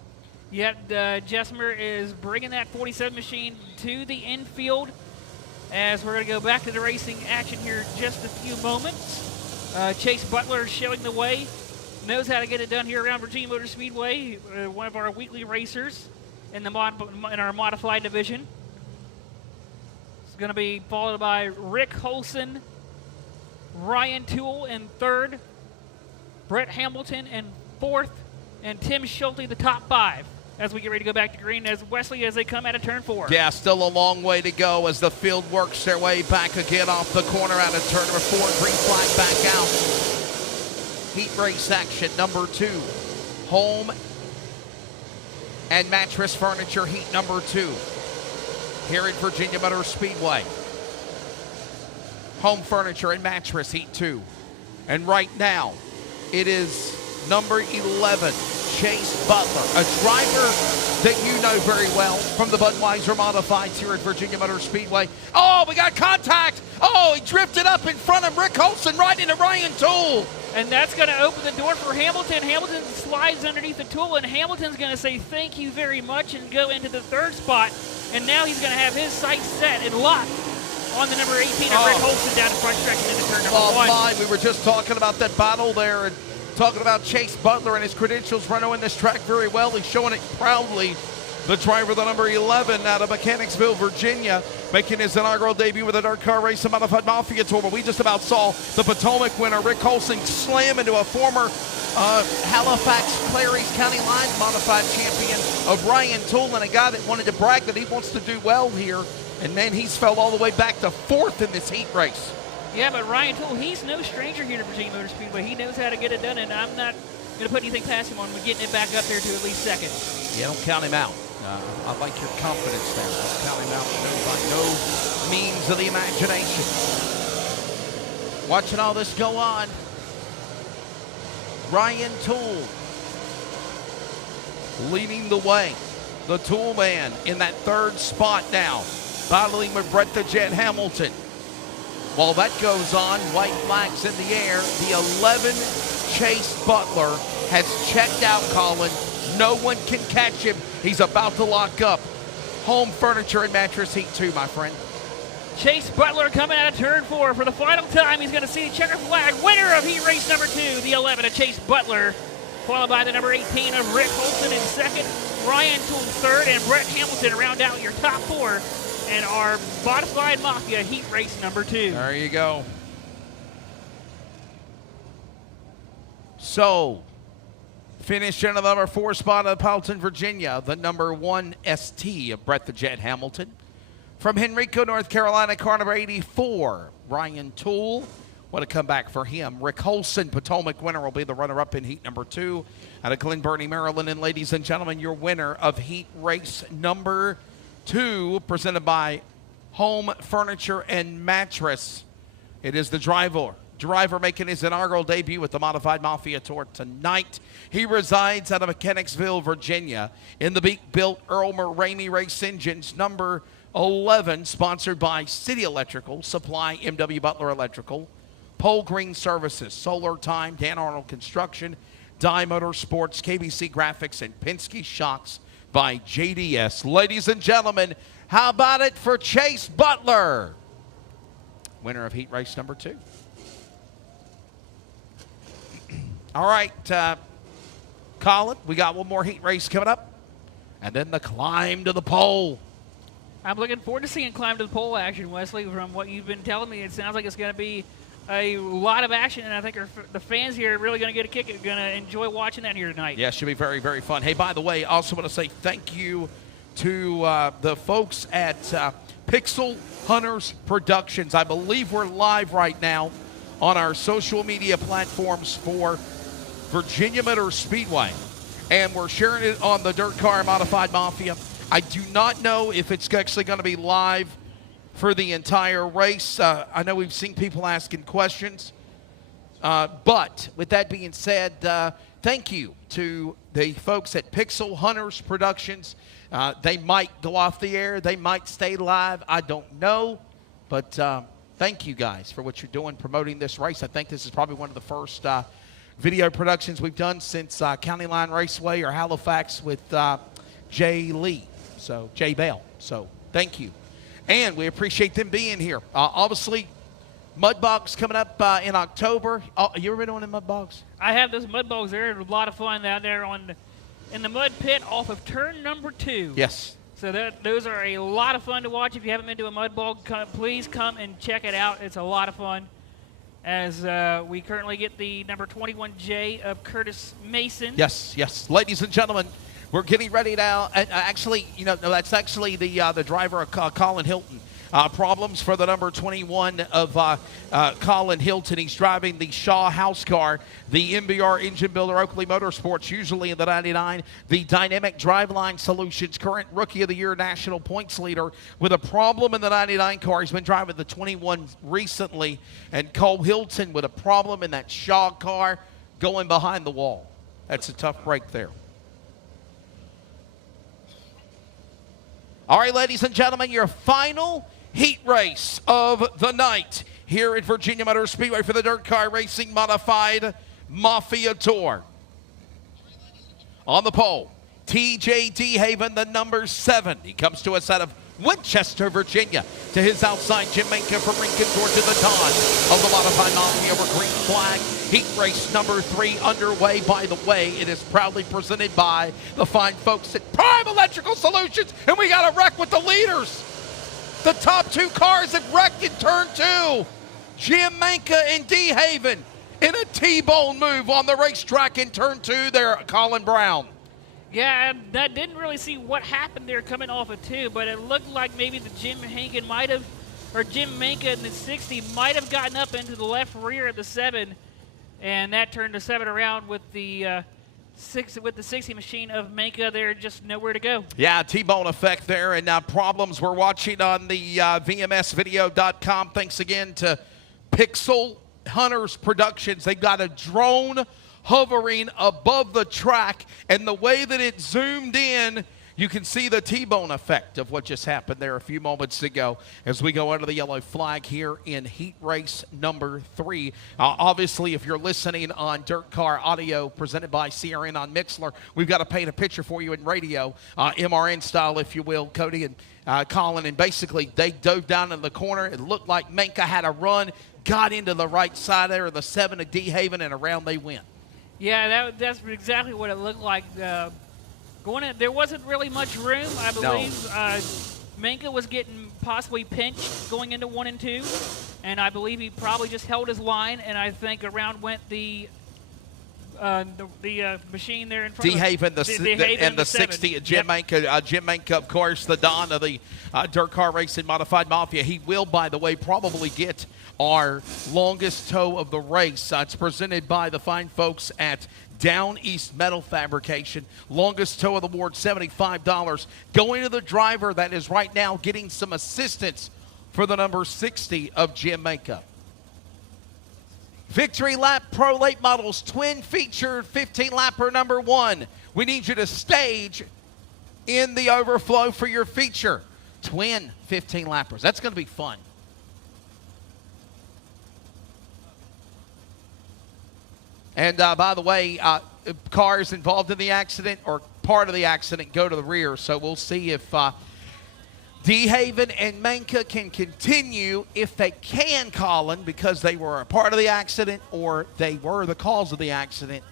Yep, Jesmer is bringing that 47 machine to the infield as we're going to go back to the racing action here in just a few moments. Chase Butler showing the way, knows how to get it done here around Virginia Motor Speedway, one of our weekly racers in our modified division. It's going to be followed by Rick Holson, Ryan Tool in 3rd, Brett Hamilton in 4th, and Tim Schulte the top 5 as we get ready to go back to green as Wesley as they come out of turn 4. Yeah, still a long way to go as the field works their way back again off the corner out of turn number 4. Green flag back out. Heat race action number 2. Home and Mattress Furniture heat number 2 here at Virginia Motor Speedway. Home Furniture and Mattress heat 2. And right now, it is number 11. Chase Butler, a driver that you know very well from the Budweiser Modifieds here at Virginia Motor Speedway. Oh, we got contact. Oh, he drifted up in front of Rick Holson right into Ryan Tool. And that's going to open the door for Hamilton. Hamilton slides underneath the Tool, and Hamilton's going to say thank you very much and go into the 3rd spot. And now he's going to have his sights set and locked on the number 18 of Rick Holson down the front stretch into turn number 1. Fine. We were just talking about that battle there and talking about Chase Butler and his credentials for knowing this track very well. He's showing it proudly. The driver, the number 11 out of Mechanicsville, Virginia, making his inaugural debut with the Dirt Car Racing Modified Mafia Tour. But we just about saw the Potomac winner, Rick Holson, slam into a former Halifax Clary's County Line Modified champion of Ryan Tool, and a guy that wanted to brag that he wants to do well here. And then he's fell all the way back to 4th in this heat race. Yeah, but Ryan Tool, he's no stranger here to Virginia Motor Speedway. He knows how to get it done, and I'm not going to put anything past him on getting it back up there to at least 2nd. Yeah, don't count him out. I like your confidence there. Don't count him out by no means of the imagination. Watching all this go on, Ryan Tool leading the way. The Tool man in that 3rd spot now, battling with Brett the Jet Hamilton. While that goes on, white flags in the air. The 11, Chase Butler, has checked out, Colin. No one can catch him. He's about to lock up. Home Furniture and Mattress heat 2, my friend. Chase Butler coming out of turn 4 for the final time. He's going to see the checker flag. Winner of heat race number 2, the 11 of Chase Butler, followed by the number 18 of Rick Holson in 2nd. Ryan Tool third, and Brett Hamilton round out your top 4 in our modified Mafia heat race number 2. There you go. So, finished in the number 4 spot of Powelton, Virginia, the number 1 ST of Brett the Jet Hamilton. From Henrico, North Carolina, car number 84, Ryan Tool. What a comeback for him. Rick Holson, Potomac winner, will be the runner-up in heat number 2 out of Glen Burnie, Maryland. And ladies and gentlemen, your winner of heat race number 2, presented by Home Furniture and Mattress. It is the driver making his inaugural debut with the Modified Mafia Tour tonight. He resides out of Mechanicsville, Virginia, in the Beak-built Earl Ramey Race Engines number 11, sponsored by City Electrical, Supply, M.W. Butler Electrical, Pole Green Services, Solar Time, Dan Arnold Construction, Dye Motor Sports, KBC Graphics, and Penske Shocks by JDS. Ladies and gentlemen, how about it for Chase Butler, winner of heat race number 2. All right, Colin, we got one more heat race coming up, and then the climb to the pole. I'm looking forward to seeing climb to the pole action, Wesley. From what you've been telling me, it sounds like it's going to be a lot of action, and I think the fans here are really going to get a kick. Going to enjoy watching that here tonight. Yeah, it should be very, very fun. Hey, by the way, I also want to say thank you to the folks at Pixel Hunters Productions. I believe we're live right now on our social media platforms for Virginia Motor Speedway, and we're sharing it on the Dirt Car Modified Mafia. I do not know if it's actually going to be live for the entire race. I know we've seen people asking questions, but with that being said, thank you to the folks at Pixel Hunters Productions. They might go off the air, they might stay live, I don't know, but thank you guys for what you're doing promoting this race. I think this is probably one of the first video productions we've done since County Line Raceway or Halifax with Jay Bell. So thank you. And we appreciate them being here. Obviously, Mud Bogs coming up in October. Oh, you ever been on the Mud Bogs? I have those mud bogs there. A lot of fun down there in the mud pit off of turn number 2. Yes. So those are a lot of fun to watch. If you haven't been to a mud bog, please come and check it out. It's a lot of fun. As we currently get the number 21J of Curtis Mason. Yes, yes. Ladies and gentlemen, we're getting ready now. Actually, that's actually the driver of Colin Hilton. Problems for the number 21 of Colin Hilton. He's driving the Shaw House car, the MBR engine builder Oakley Motorsports, usually in the 99. The Dynamic Driveline Solutions, current Rookie of the Year national points leader, with a problem in the 99 car. He's been driving the 21 recently. And Cole Hilton with a problem in that Shaw car going behind the wall. That's a tough break there. All right, ladies and gentlemen, your final heat race of the night here at Virginia Motor Speedway for the Dirt Car Racing Modified Mafia Tour. On the pole, TJ DeHaven, the number 7. He comes to us out of Winchester, Virginia. To his outside, Jim Manka from Lincoln, Georgia, the dawn of the Modified Mafia over green flag. Heat race number 3 underway. By the way, it is proudly presented by the fine folks at Prime Electrical Solutions. And we got a wreck with the leaders. The top 2 cars had wrecked in turn 2. Jim Manka and DeHaven in a T-bone move on the racetrack in turn 2 there, Colin Brown. Yeah, that didn't really see what happened there coming off of 2, but it looked like maybe the Jim Manka in the 60 might have gotten up into the left rear of the 7, and that turned the 7 around with the 60 machine of Manka there, just nowhere to go. Yeah, T-bone effect there, and problems we're watching on the VMSvideo.com. Thanks again to Pixel Hunters Productions. They've got a drone hovering above the track, and the way that it zoomed in, you can see the T-bone effect of what just happened there a few moments ago as we go under the yellow flag here in heat race number 3. Obviously, if you're listening on Dirt Car Audio presented by CRN on Mixler, we've got to paint a picture for you in radio, MRN style, if you will, Cody and Colin. And basically, they dove down in the corner. It looked like Manka had a run, got into the right side there of the 7 of DeHaven, and around they went. Yeah, that's exactly what it looked like. There wasn't really much room, I believe. Manka was getting possibly pinched going into 1 and 2, and I believe he probably just held his line, and I think around went the machine there in front DeHaven, of and the 60 at Jim Manka. Jim Manka, of course, the Don of the Dirt Car Racing Modified Mafia. He will, by the way, probably get our longest tow of the race. It's presented by the fine folks at Down East Metal Fabrication. Longest tow of the award, $75. Going to the driver that is right now getting some assistance for the number 60 of Jim Manka. Victory Lap Pro Late Models twin featured 15-lapper number 1. We need you to stage in the overflow for your feature. Twin 15-lappers. That's going to be fun. And by the way, cars involved in the accident or part of the accident go to the rear. So we'll see if DeHaven and Manka can continue, if they can, Colin, because they were a part of the accident or they were the cause of the accident,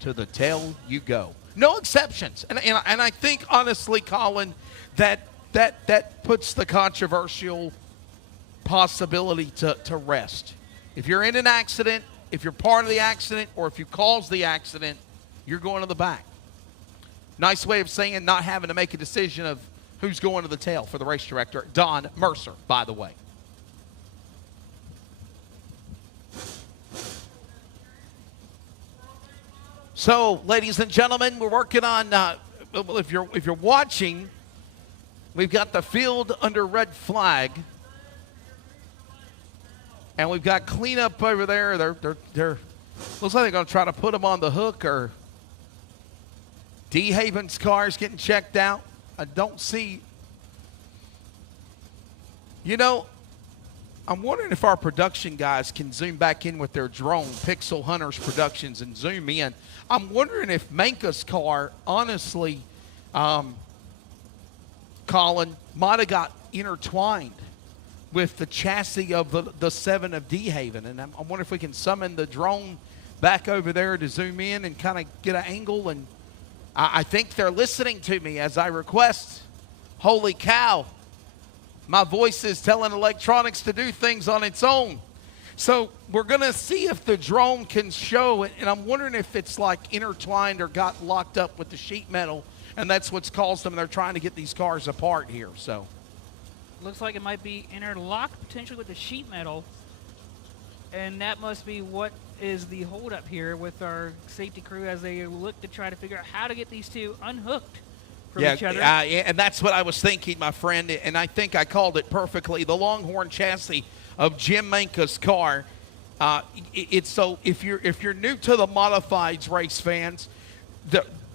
to the tail you go. No exceptions. And I think, honestly, Colin, that puts the controversial possibility to rest. If you're in an accident, if you're part of the accident, or if you caused the accident, you're going to the back. Nice way of saying not having to make a decision of who's going to the tail for the race director, Don Mercer, by the way. So, ladies and gentlemen, we're working on, if you're watching, we've got the field under red flag. And we've got cleanup over there. They're looks like they're going to try to put them on the hook, or DeHaven's car's getting checked out. I don't see. You know, I'm wondering if our production guys can zoom back in with their drone, Pixel Hunters Productions, and zoom in. I'm wondering if Manka's car, honestly, Colin, might have got intertwined with the chassis of the 7 of DeHaven. And I wonder if we can summon the drone back over there to zoom in and kind of get an angle. And I think they're listening to me as I request. Holy cow. My voice is telling electronics to do things on its own. So we're going to see if the drone can show it. And I'm wondering if it's like intertwined or got locked up with the sheet metal. And that's what's caused them. They're trying to get these cars apart here. So looks like it might be interlocked potentially with the sheet metal. And that must be what is the holdup here with our safety crew as they look to try to figure out how to get these two unhooked from each other. And that's what I was thinking, my friend, and I think I called it perfectly. The Longhorn chassis of Jim Manka's car. It's so if you're new to the modifieds, race fans,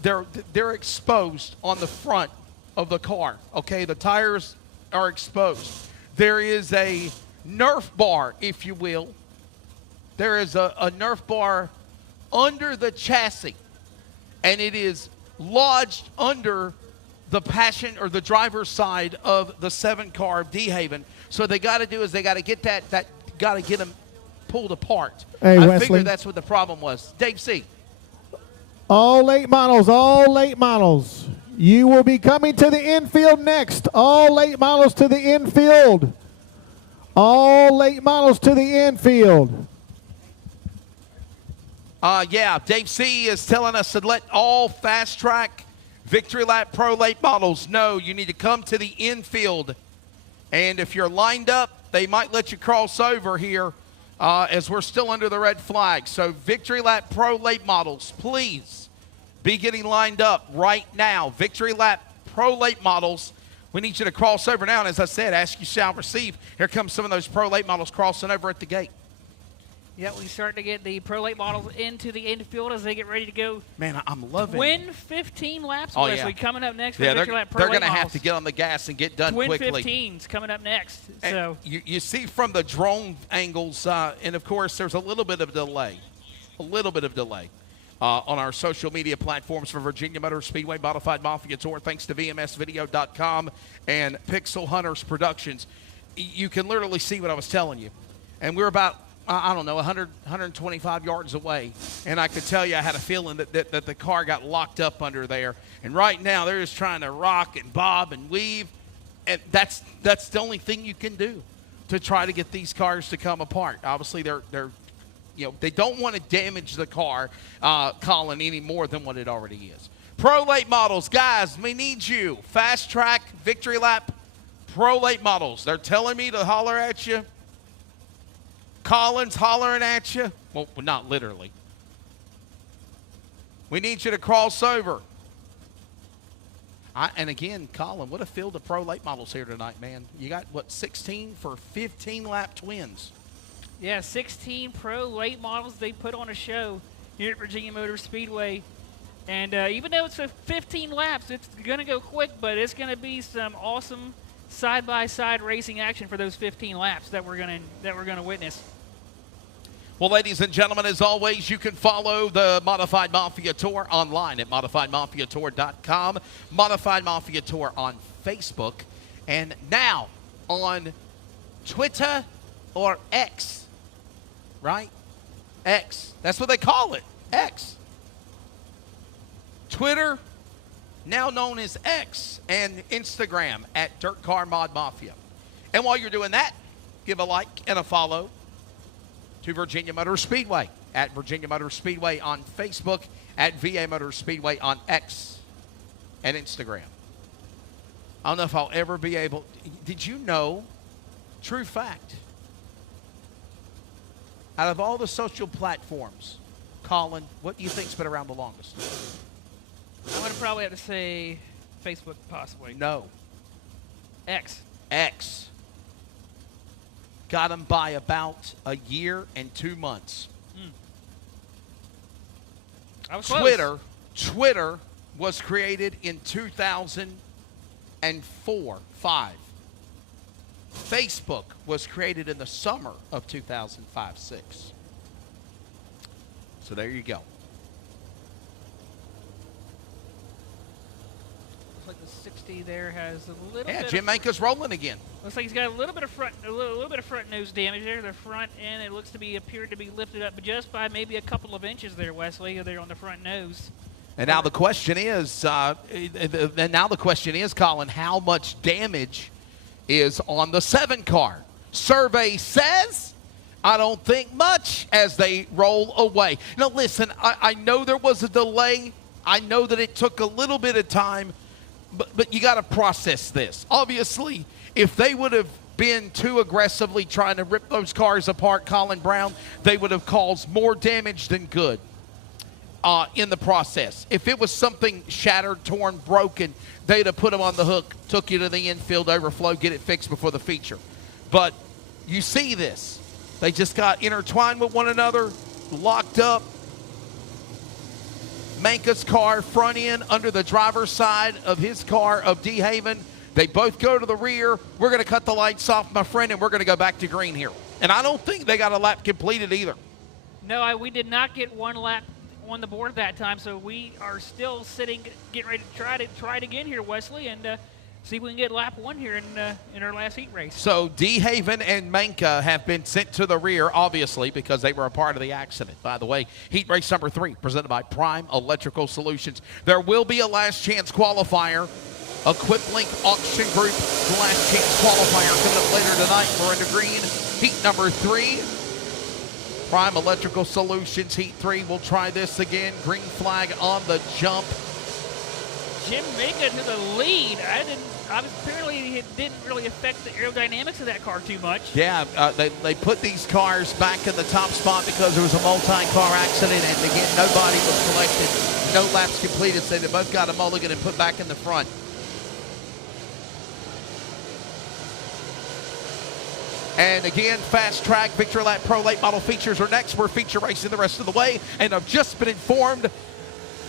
they're exposed on the front of the car. Okay, the tires are exposed. There is a Nerf bar, if you will. There is a Nerf bar under the chassis, and it is lodged under the passion or the driver's side of the 7 car of DeHaven. So what they got to do is they got to get that got to get them pulled apart. Hey, I Wesley. figure that's what the problem was. Dave C. All late models. You will be coming to the infield next. All late models to the infield. All late models to the infield. Yeah, Dave C. is telling us to let all fast track Victory Lap Pro late models know you need to come to the infield. And if you're lined up, they might let you cross over here as we're still under the red flag. So Victory Lap Pro late models, please be getting lined up right now. Victory Lap Pro late models, we need you to cross over now. And as I said, ask you shall receive. Here comes some of those Pro late models crossing over at the gate. Yeah, we start to get the Pro Late models into the infield as they get ready to go. Man, I'm loving Win 15 laps, Oh, Wesley, yeah. coming up next. Yeah, for Victory Lap Pro they're Late going to have models. to get on the gas and get done Twin quickly. 15s coming up next. And So you see from the drone angles, and of course, there's a little bit of delay. On our social media platforms for Virginia Motor Speedway, Modified Mafia Tour, thanks to VMSvideo.com and Pixel Hunters Productions. You can literally see what I was telling you. And we're about I don't know, 100, 125 yards away. And I could tell you I had a feeling that the car got locked up under there. And right now they're just trying to rock and bob and weave. And that's the only thing you can do to try to get these cars to come apart. Obviously, they don't want to damage the car, Colin, any more than what it already is. Pro late models, guys, we need you. Fast track, victory lap, pro late models. They're telling me to holler at you. Colin's hollering at you. Well, not literally. We need you to cross over. And again, Colin, what a field of pro late models here tonight, man. You got, 16 for 15-lap twins. Yeah, 16 pro late models. They put on a show here at Virginia Motor Speedway. And even though it's 15 laps, it's going to go quick, but it's going to be some awesome side-by-side racing action for those 15 laps that we're going to witness. Well, ladies and gentlemen, as always, you can follow the Modified Mafia Tour online at modifiedmafiatour.com, Modified Mafia Tour on Facebook, and now on Twitter or X, right? X. That's what they call it, X. Twitter, now known as X, and Instagram at Dirt Car Mod Mafia. And while you're doing that, give a like and a follow to Virginia Motor Speedway at Virginia Motor Speedway on Facebook, at VA Motor Speedway on X and Instagram. I don't know if I'll ever be able. Did you know, true fact, out of all the social platforms, Colin, what do you think's been around the longest? I'm going to probably have to say Facebook, possibly. No. X. X. Got them by about a year and 2 months. I was close. Twitter was created in 2004, 5. Facebook was created in the summer of 2005, 6. So there you go. Like the 60 there has a little Yeah, bit. Jim Manka's rolling again. Looks like he's got a little bit of front nose damage there. The front end, it looks to be appeared to be lifted up just by maybe a couple of inches there, Wesley. There on the front nose. And now the question is, Colin, how much damage is on the 7 car? Survey says, I don't think much as they roll away. Now listen, I know there was a delay. I know that it took a little bit of time. But you got to process this. Obviously, if they would have been too aggressively trying to rip those cars apart, Colin Brown, they would have caused more damage than good in the process. If it was something shattered, torn, broken, they'd have put them on the hook, took you to the infield overflow, get it fixed before the feature. But you see this. They just got intertwined with one another, locked up. Manka's car front end under the driver's side of his car of DeHaven. They both go to the rear. We're going to cut the lights off, my friend, and we're going to go back to green here. And I don't think they got a lap completed either. No, we did not get one lap on the board that time, so we are still sitting, getting ready to try it again here, Wesley, and see if we can get lap 1 here in our last heat race. So DeHaven and Manka have been sent to the rear, obviously, because they were a part of the accident. By the way, heat race number 3, presented by Prime Electrical Solutions. There will be a last chance qualifier. EquipLink Auction Group last chance qualifier coming up later tonight. We're into green. Heat number 3. Prime Electrical Solutions, heat 3. We'll try this again. Green flag on the jump. Jim Manka to the lead. Apparently it didn't really affect the aerodynamics of that car too much. Yeah, they put these cars back in the top spot because there was a multi-car accident, and again, nobody was selected, no laps completed, so they both got a mulligan and put back in the front. And again, fast track, victory lap, pro late model features are next. We're feature racing the rest of the way, and I've just been informed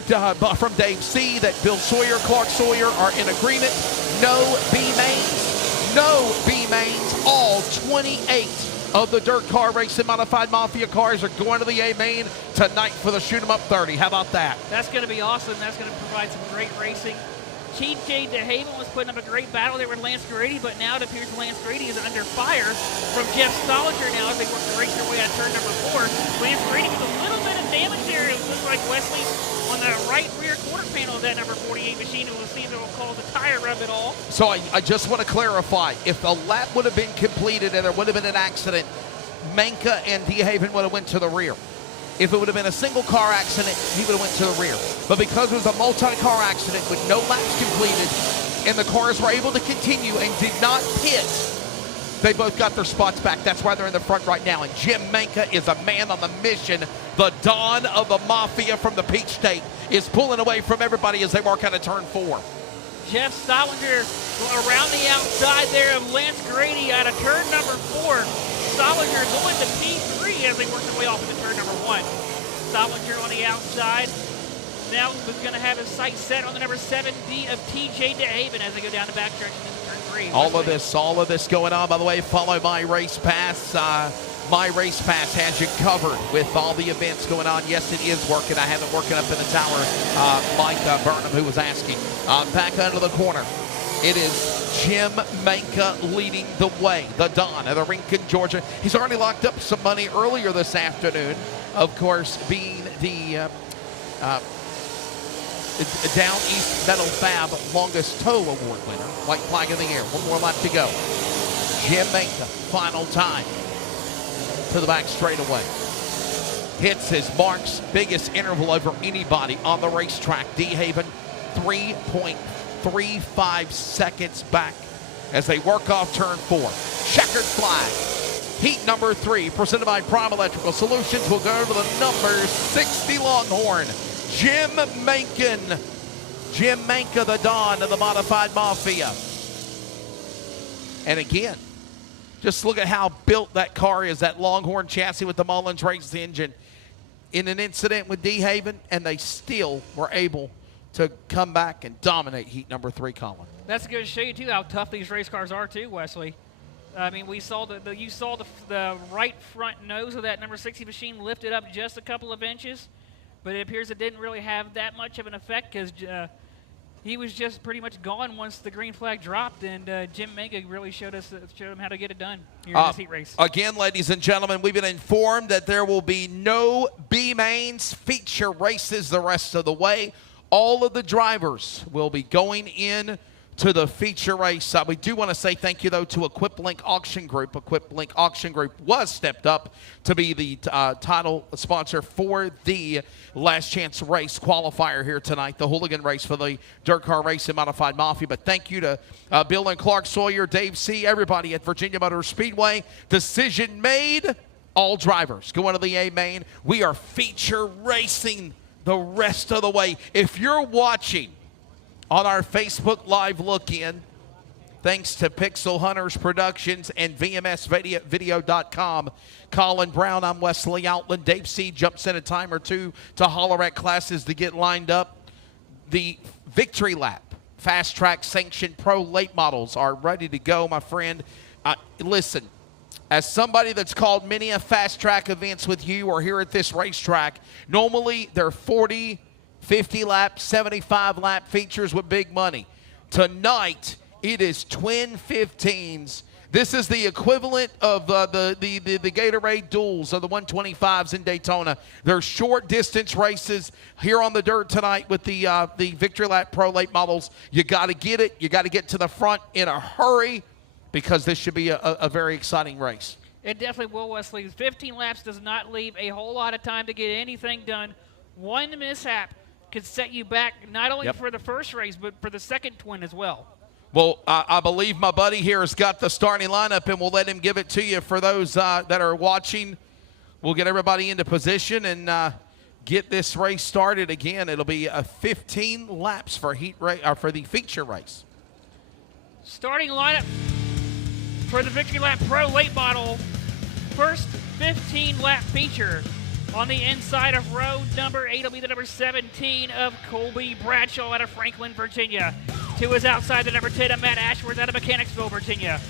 from Dave C. that Bill Sawyer, Clark Sawyer are in agreement. No B-mains, no B-mains. All 28 of the dirt car racing modified Mafia cars are going to the A-main tonight for the Shoot 'em Up 30. How about that? That's going to be awesome. That's going to provide some great racing. TJ DeHaven was putting up a great battle there with Lance Grady, but now it appears Lance Grady is under fire from Jeff Stollinger now as they work to race their way out of turn number 4. Lance Grady with a little bit of damage there. It looks like Wesley on the right rear quarter panel of that number 48 machine, and we'll see if it will cause a tire rub at all. So I just want to clarify, if the lap would have been completed and there would have been an accident, Manka and DeHaven would have went to the rear. If it would have been a single car accident, he would have went to the rear. But because it was a multi-car accident with no laps completed and the cars were able to continue and did not pit, they both got their spots back. That's why they're in the front right now. And Jim Manka is a man on the mission. The Don of the Mafia from the Peach State is pulling away from everybody as they work out of turn 4. Jeff Stollinger around the outside there of Lance Grady out of turn number 4. Stollinger going to P3 as they work their way off into turn number 1. Stollinger on the outside. Now was going to have his sight set on the number 7D of TJ DeHaven as they go down the backstretch into turn 3. All of this going on. By the way, follow My Race Pass. My Race Pass has you covered with all the events going on. Yes, it is working. I have it working up in the tower. Mike Burnham, who was asking. Back under the corner. It is Jim Manka leading the way. The Don of the Rincon, Georgia. He's already locked up some money earlier this afternoon. Of course, being the Down East Metal Fab Longest Tow Award winner. White flag in the air. One more lap to go. Jim Manka, final time to the back straightaway. Hits his marks. Biggest interval over anybody on the racetrack. DeHaven 3.35 seconds back as they work off turn 4. Checkered flag. Heat number 3, presented by Prime Electrical Solutions, will go to the number 60 Longhorn. Jim Manka, the Don of the Modified Mafia. And again, just look at how built that car is, that Longhorn chassis with the Mullins race engine. In an incident with DeHaven, and they still were able to come back and dominate heat number 3, Colin. That's going to show you, too, how tough these race cars are, too, Wesley. I mean, we saw you saw the right front nose of that number 60 machine lifted up just a couple of inches, but it appears it didn't really have that much of an effect because he was just pretty much gone once the green flag dropped, and Jim Manka really showed him how to get it done here in this heat race. Again, ladies and gentlemen, we've been informed that there will be no B-Mains feature races the rest of the way. All of the drivers will be going in to the feature race. We do want to say thank you, though, to EquipLink Auction Group. EquipLink Auction Group was stepped up to be the title sponsor for the Last Chance Race qualifier here tonight, the hooligan race for the Dirt Car Racing Modified Mafia. But thank you to Bill and Clark Sawyer, Dave C., everybody at Virginia Motor Speedway. Decision made. All drivers going to the A main. We are feature racing the rest of the way. If you're watching on our Facebook Live look-in, thanks to Pixel Hunters Productions and VMSvideo.com. Colin Brown, I'm Wesley Outland. Dave C. jumps in a time or two to holler at classes to get lined up. The Victory Lap Fast Track Sanctioned Pro late models are ready to go, my friend. Listen, as somebody that's called many a fast track events with you or here at this racetrack, normally they're 40, 50 lap, 75 lap features with big money. Tonight, it is twin 15s. This is the equivalent of the Gatorade duels of the 125s in Daytona. They're short distance races here on the dirt tonight with the Victory Lap Pro late models. You got to get it. You got to get to the front in a hurry because this should be a very exciting race. It definitely will, Wesley. 15 laps does not leave a whole lot of time to get anything done. One mishap could set you back not only for the first race, but for the second twin as well. Well, I believe my buddy here has got the starting lineup, and we'll let him give it to you for those that are watching. We'll get everybody into position and get this race started again. It'll be 15 laps for for the feature race. Starting lineup for the Victory Lap Pro late model. First 15-lap feature. On the inside of row number 8 will be the number 17 of Colby Bradshaw out of Franklin, Virginia. 2 is outside the number 10 of Matt Ashworth out of Mechanicsville, Virginia.